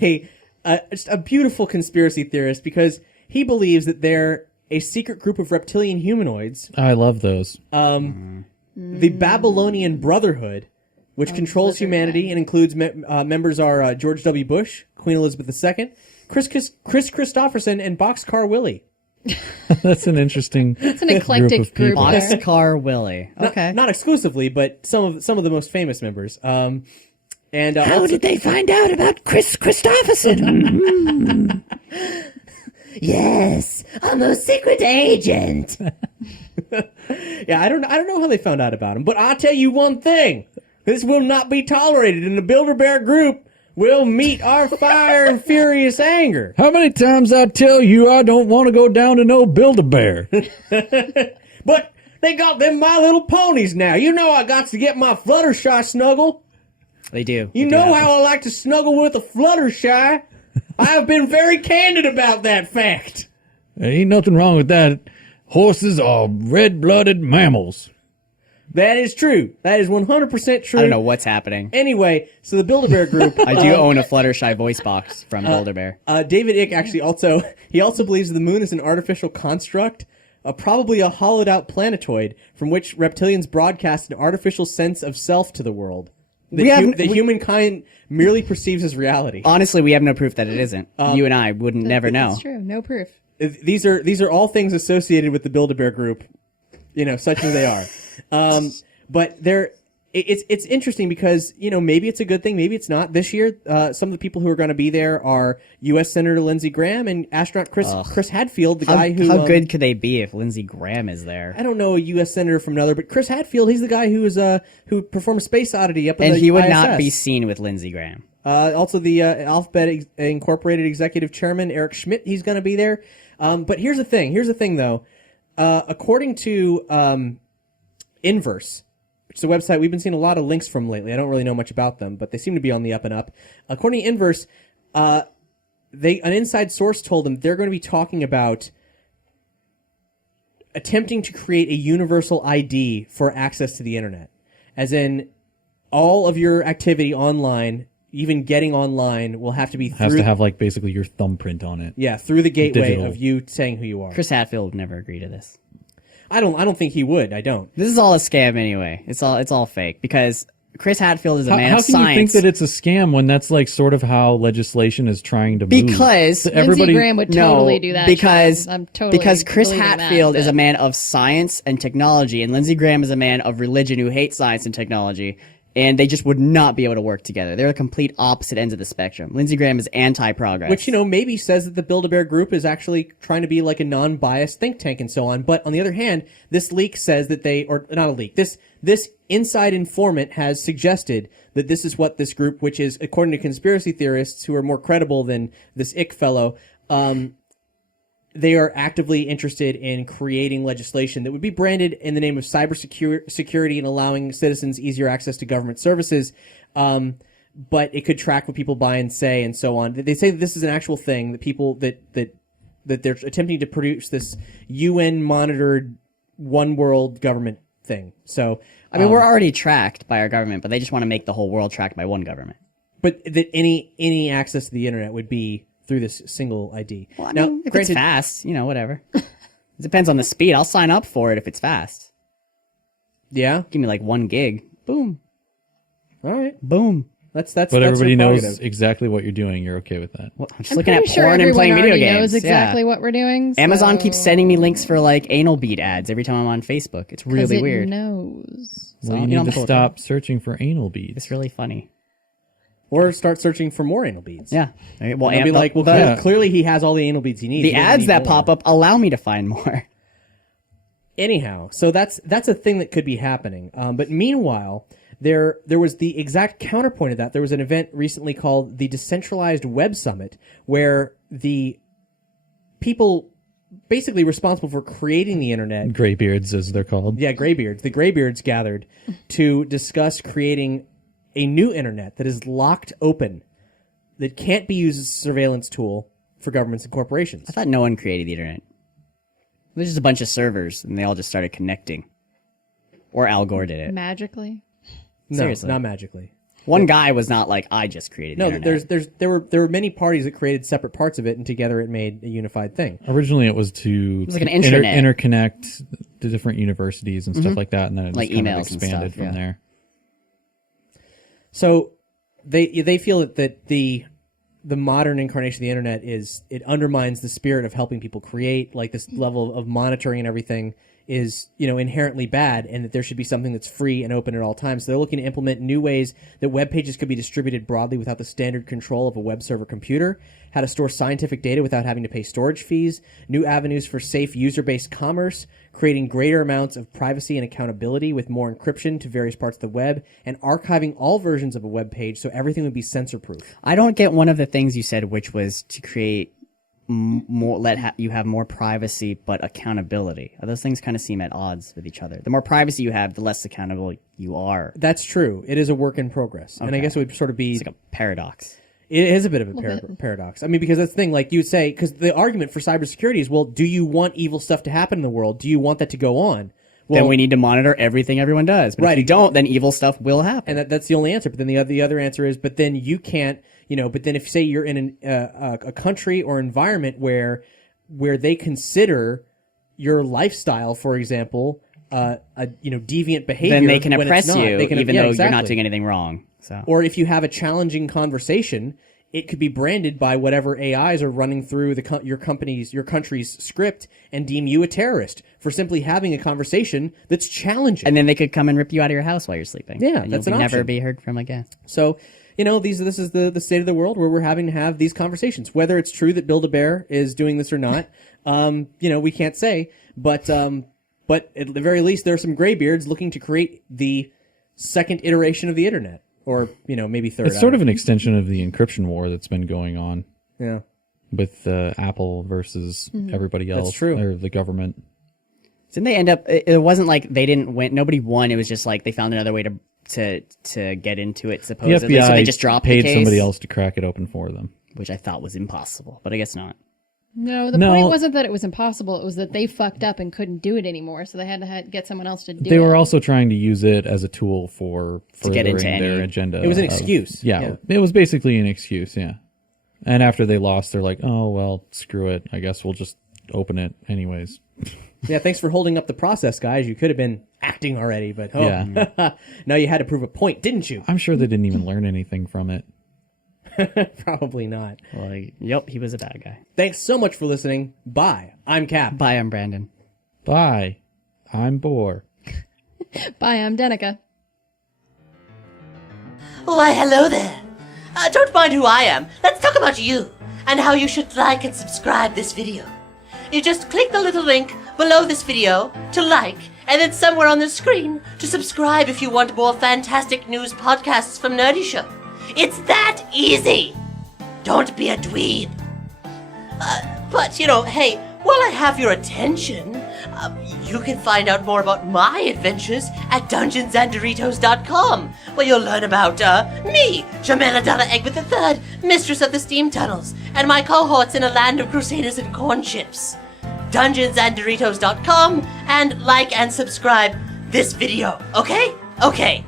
just a beautiful conspiracy theorist because he believes that they're a secret group of reptilian humanoids, I love those. the Babylonian Brotherhood, which controls Lizard humanity Men. and includes members are George W. Bush, Queen Elizabeth II, Chris Christopherson, and Boxcar Willie. That's an interesting. It's an eclectic group. people. there. Boxcar Willie. Okay. Not exclusively, but some of the most famous members. And How also, did they find out about Chris Christopherson? Yes, I'm a secret agent. yeah, I don't know how they found out about him, but I'll tell you one thing: this will not be tolerated, and the Bilderberg Group will meet our fire and furious anger. How many times I tell you I don't want to go down to no Build-A-Bear? But they got them My Little Ponies now. You know I got to get my Fluttershy snuggle. They do. You know how I like to snuggle with a Fluttershy. I have been very candid about that fact. There ain't nothing wrong with that. Horses are red-blooded mammals. That is true. That is 100% true. I don't know what's happening. Anyway, so the Bilderberg Group. I do own a Fluttershy voice box from Bilderberg. David Icke actually also believes the moon is an artificial construct, probably a hollowed-out planetoid from which reptilians broadcast an artificial sense of self to the world. That humankind merely perceives as reality. Honestly, we have no proof that it isn't. You and I wouldn't never know. That's true. No proof. These are all things associated with the Bilderberg Group, such as they are. But it's interesting because, maybe it's a good thing, maybe it's not. This year, some of the people who are going to be there are U.S. Senator Lindsey Graham and astronaut Chris Hadfield, the guy who... How good could they be if Lindsey Graham is there? I don't know a U.S. Senator from another, but Chris Hadfield, he's the guy who performed Space Oddity up in And the he would ISS. not be seen with Lindsey Graham. Also, the Alphabet Incorporated Executive Chairman, Eric Schmidt, he's going to be there. But here's the thing, though. According to Inverse, which is a website we've been seeing a lot of links from lately. I don't really know much about them, but they seem to be on the up and up. According to Inverse, an inside source told them they're going to be talking about attempting to create a universal ID for access to the internet. As in, all of your activity online, even getting online, will have to be Has to have basically your thumbprint on it. Yeah, through the gateway Digital. of you saying who you are. Chris Hadfield would never agree to this. I don't think he would. I don't. This is all a scam anyway. It's all fake because Chris Hadfield is a man How of can you think science. that it's a scam when that's sort of how legislation is trying to move? Because Lindsey Graham would totally do that. Because Sean. I'm totally because Chris believing Hadfield that, is a man of science and technology, and Lindsey Graham is a man of religion who hates science and technology. And they just would not be able to work together. They're the complete opposite ends of the spectrum. Lindsey Graham is anti-progress. Which, maybe says that the Bilderberg Group is actually trying to be like a non-biased think tank and so on. But on the other hand, this leak says that or not a leak, this inside informant has suggested that this is what this group, which is, according to conspiracy theorists who are more credible than this Icke fellow, they are actively interested in creating legislation that would be branded in the name of cybersecurity and allowing citizens easier access to government services. But it could track what people buy and say and so on. They say that this is an actual thing, that people that they're attempting to produce this UN monitored one world government thing. So I mean, we're already tracked by our government, but they just want to make the whole world tracked by one government. but that any access to the internet would be through this single ID. Well, I mean, if it's fast, whatever. It depends on the speed. I'll sign up for it if it's fast. Yeah. Give me 1 gig. Boom. All right. Boom. That's But their everybody knows prerogative. exactly what you're doing. You're okay with that. Well, I'm just I'm looking at pretty sure porn and everyone playing video already games. knows exactly Yeah. what we're doing. Amazon so- keeps sending me links for anal bead ads every time I'm on Facebook. It's 'cause really it weird. knows. So, Well, you need I'm to cool with stop searching for anal beads. It's really funny. Or start searching for more anal beads. Yeah. Okay, well, And be like, well, clearly he has all the anal beads he needs. the He doesn't ads need that more. pop up allow me to find more. Anyhow, so that's a thing that could be happening. But meanwhile, there was the exact counterpoint of that. There was an event recently called the Decentralized Web Summit, where the people basically responsible for creating the internet, Graybeards, as they're called. yeah, graybeards, the graybeards gathered to discuss creating a new internet that is locked open, that can't be used as a surveillance tool for governments and corporations. I thought no one created the internet. There's just a bunch of servers, and they all just started connecting. Or Al Gore did it. Magically. No, Seriously. not magically. One guy was not like, I just created the No, internet. there were many parties that created separate parts of it, and together it made a unified thing. Originally, it was to was like an intranet. interconnect the different universities and stuff like that, and then it Like just kind of emails and expanded stuff, from yeah. there. So they feel that the modern incarnation of the internet it undermines the spirit of helping people create. Like this level of monitoring and everything is, inherently bad, and that there should be something that's free and open at all times. So they're looking to implement new ways that web pages could be distributed broadly without the standard control of a web server computer, how to store scientific data without having to pay storage fees, new avenues for safe user-based commerce, creating greater amounts of privacy and accountability with more encryption to various parts of the web, and archiving all versions of a web page so everything would be censor-proof. I don't get one of the things you said, which was to create more, you have more privacy but accountability. Those things kind of seem at odds with each other. The more privacy you have, the less accountable you are. That's true. It is a work in progress. Okay. And I guess it would sort of be... It's like a paradox. It is a bit of a paradox. I mean, because that's the thing, like you would say, because the argument for cybersecurity is, well, do you want evil stuff to happen in the world? Do you want that to go on? Well, then we need to monitor everything everyone does. But if you don't, then evil stuff will happen. And that's the only answer. But then the other answer is, but then you can't, but then if say you're in a country or environment where they consider your lifestyle, for example, deviant behavior, then they can oppress you, even though exactly. you're not doing anything wrong. So. Or if you have a challenging conversation, it could be branded by whatever AIs are running through your country's script and deem you a terrorist for simply having a conversation that's challenging. And then they could come and rip you out of your house while you're sleeping. Yeah, and that's you'll an option. Never be heard from again. So, this is the state of the world where we're having to have these conversations. Whether it's true that Build-A-Bear is doing this or not, we can't say. But at the very least, there are some graybeards looking to create the second iteration of the internet. Or, maybe third. It's sort of an extension of the encryption war that's been going on. Yeah. With Apple versus everybody else. That's true. Or the government. Didn't they end up... It wasn't like they didn't win. Nobody won. It was just like they found another way to get into it, supposedly. The FBI so they just dropped paid the case, somebody else to crack it open for them. which I thought was impossible, but I guess not. No, the point wasn't that it was impossible. It was that they fucked up and couldn't do it anymore, so they had to get someone else to do it. They were also trying to use it as a tool for get into their agenda. It was an excuse. Yeah, it was basically an excuse, yeah. And after they lost, they're like, oh, well, screw it. I guess we'll just open it anyways. Yeah, thanks for holding up the process, guys. You could have been acting already, but now you had to prove a point, didn't you? I'm sure they didn't even learn anything from it. Probably not. Well, yep, he was a bad guy. Thanks so much for listening. Bye. I'm Cap. Bye, I'm Brandon. Bye. I'm Boar. Bye, I'm Denica. Why, hello there. Don't mind who I am. Let's talk about you and how you should like and subscribe this video. You just click the little link below this video to like, and then somewhere on the screen to subscribe if you want more fantastic news podcasts from Nerdy Show. It's that easy. Don't be a dweeb. But, hey, while I have your attention, you can find out more about my adventures at DungeonsandDoritos.com, where you'll learn about, me, Jamela Della Egbert III, Mistress of the Steam Tunnels, and my cohorts in a land of crusaders and corn chips. DungeonsandDoritos.com, and like and subscribe this video, okay? Okay.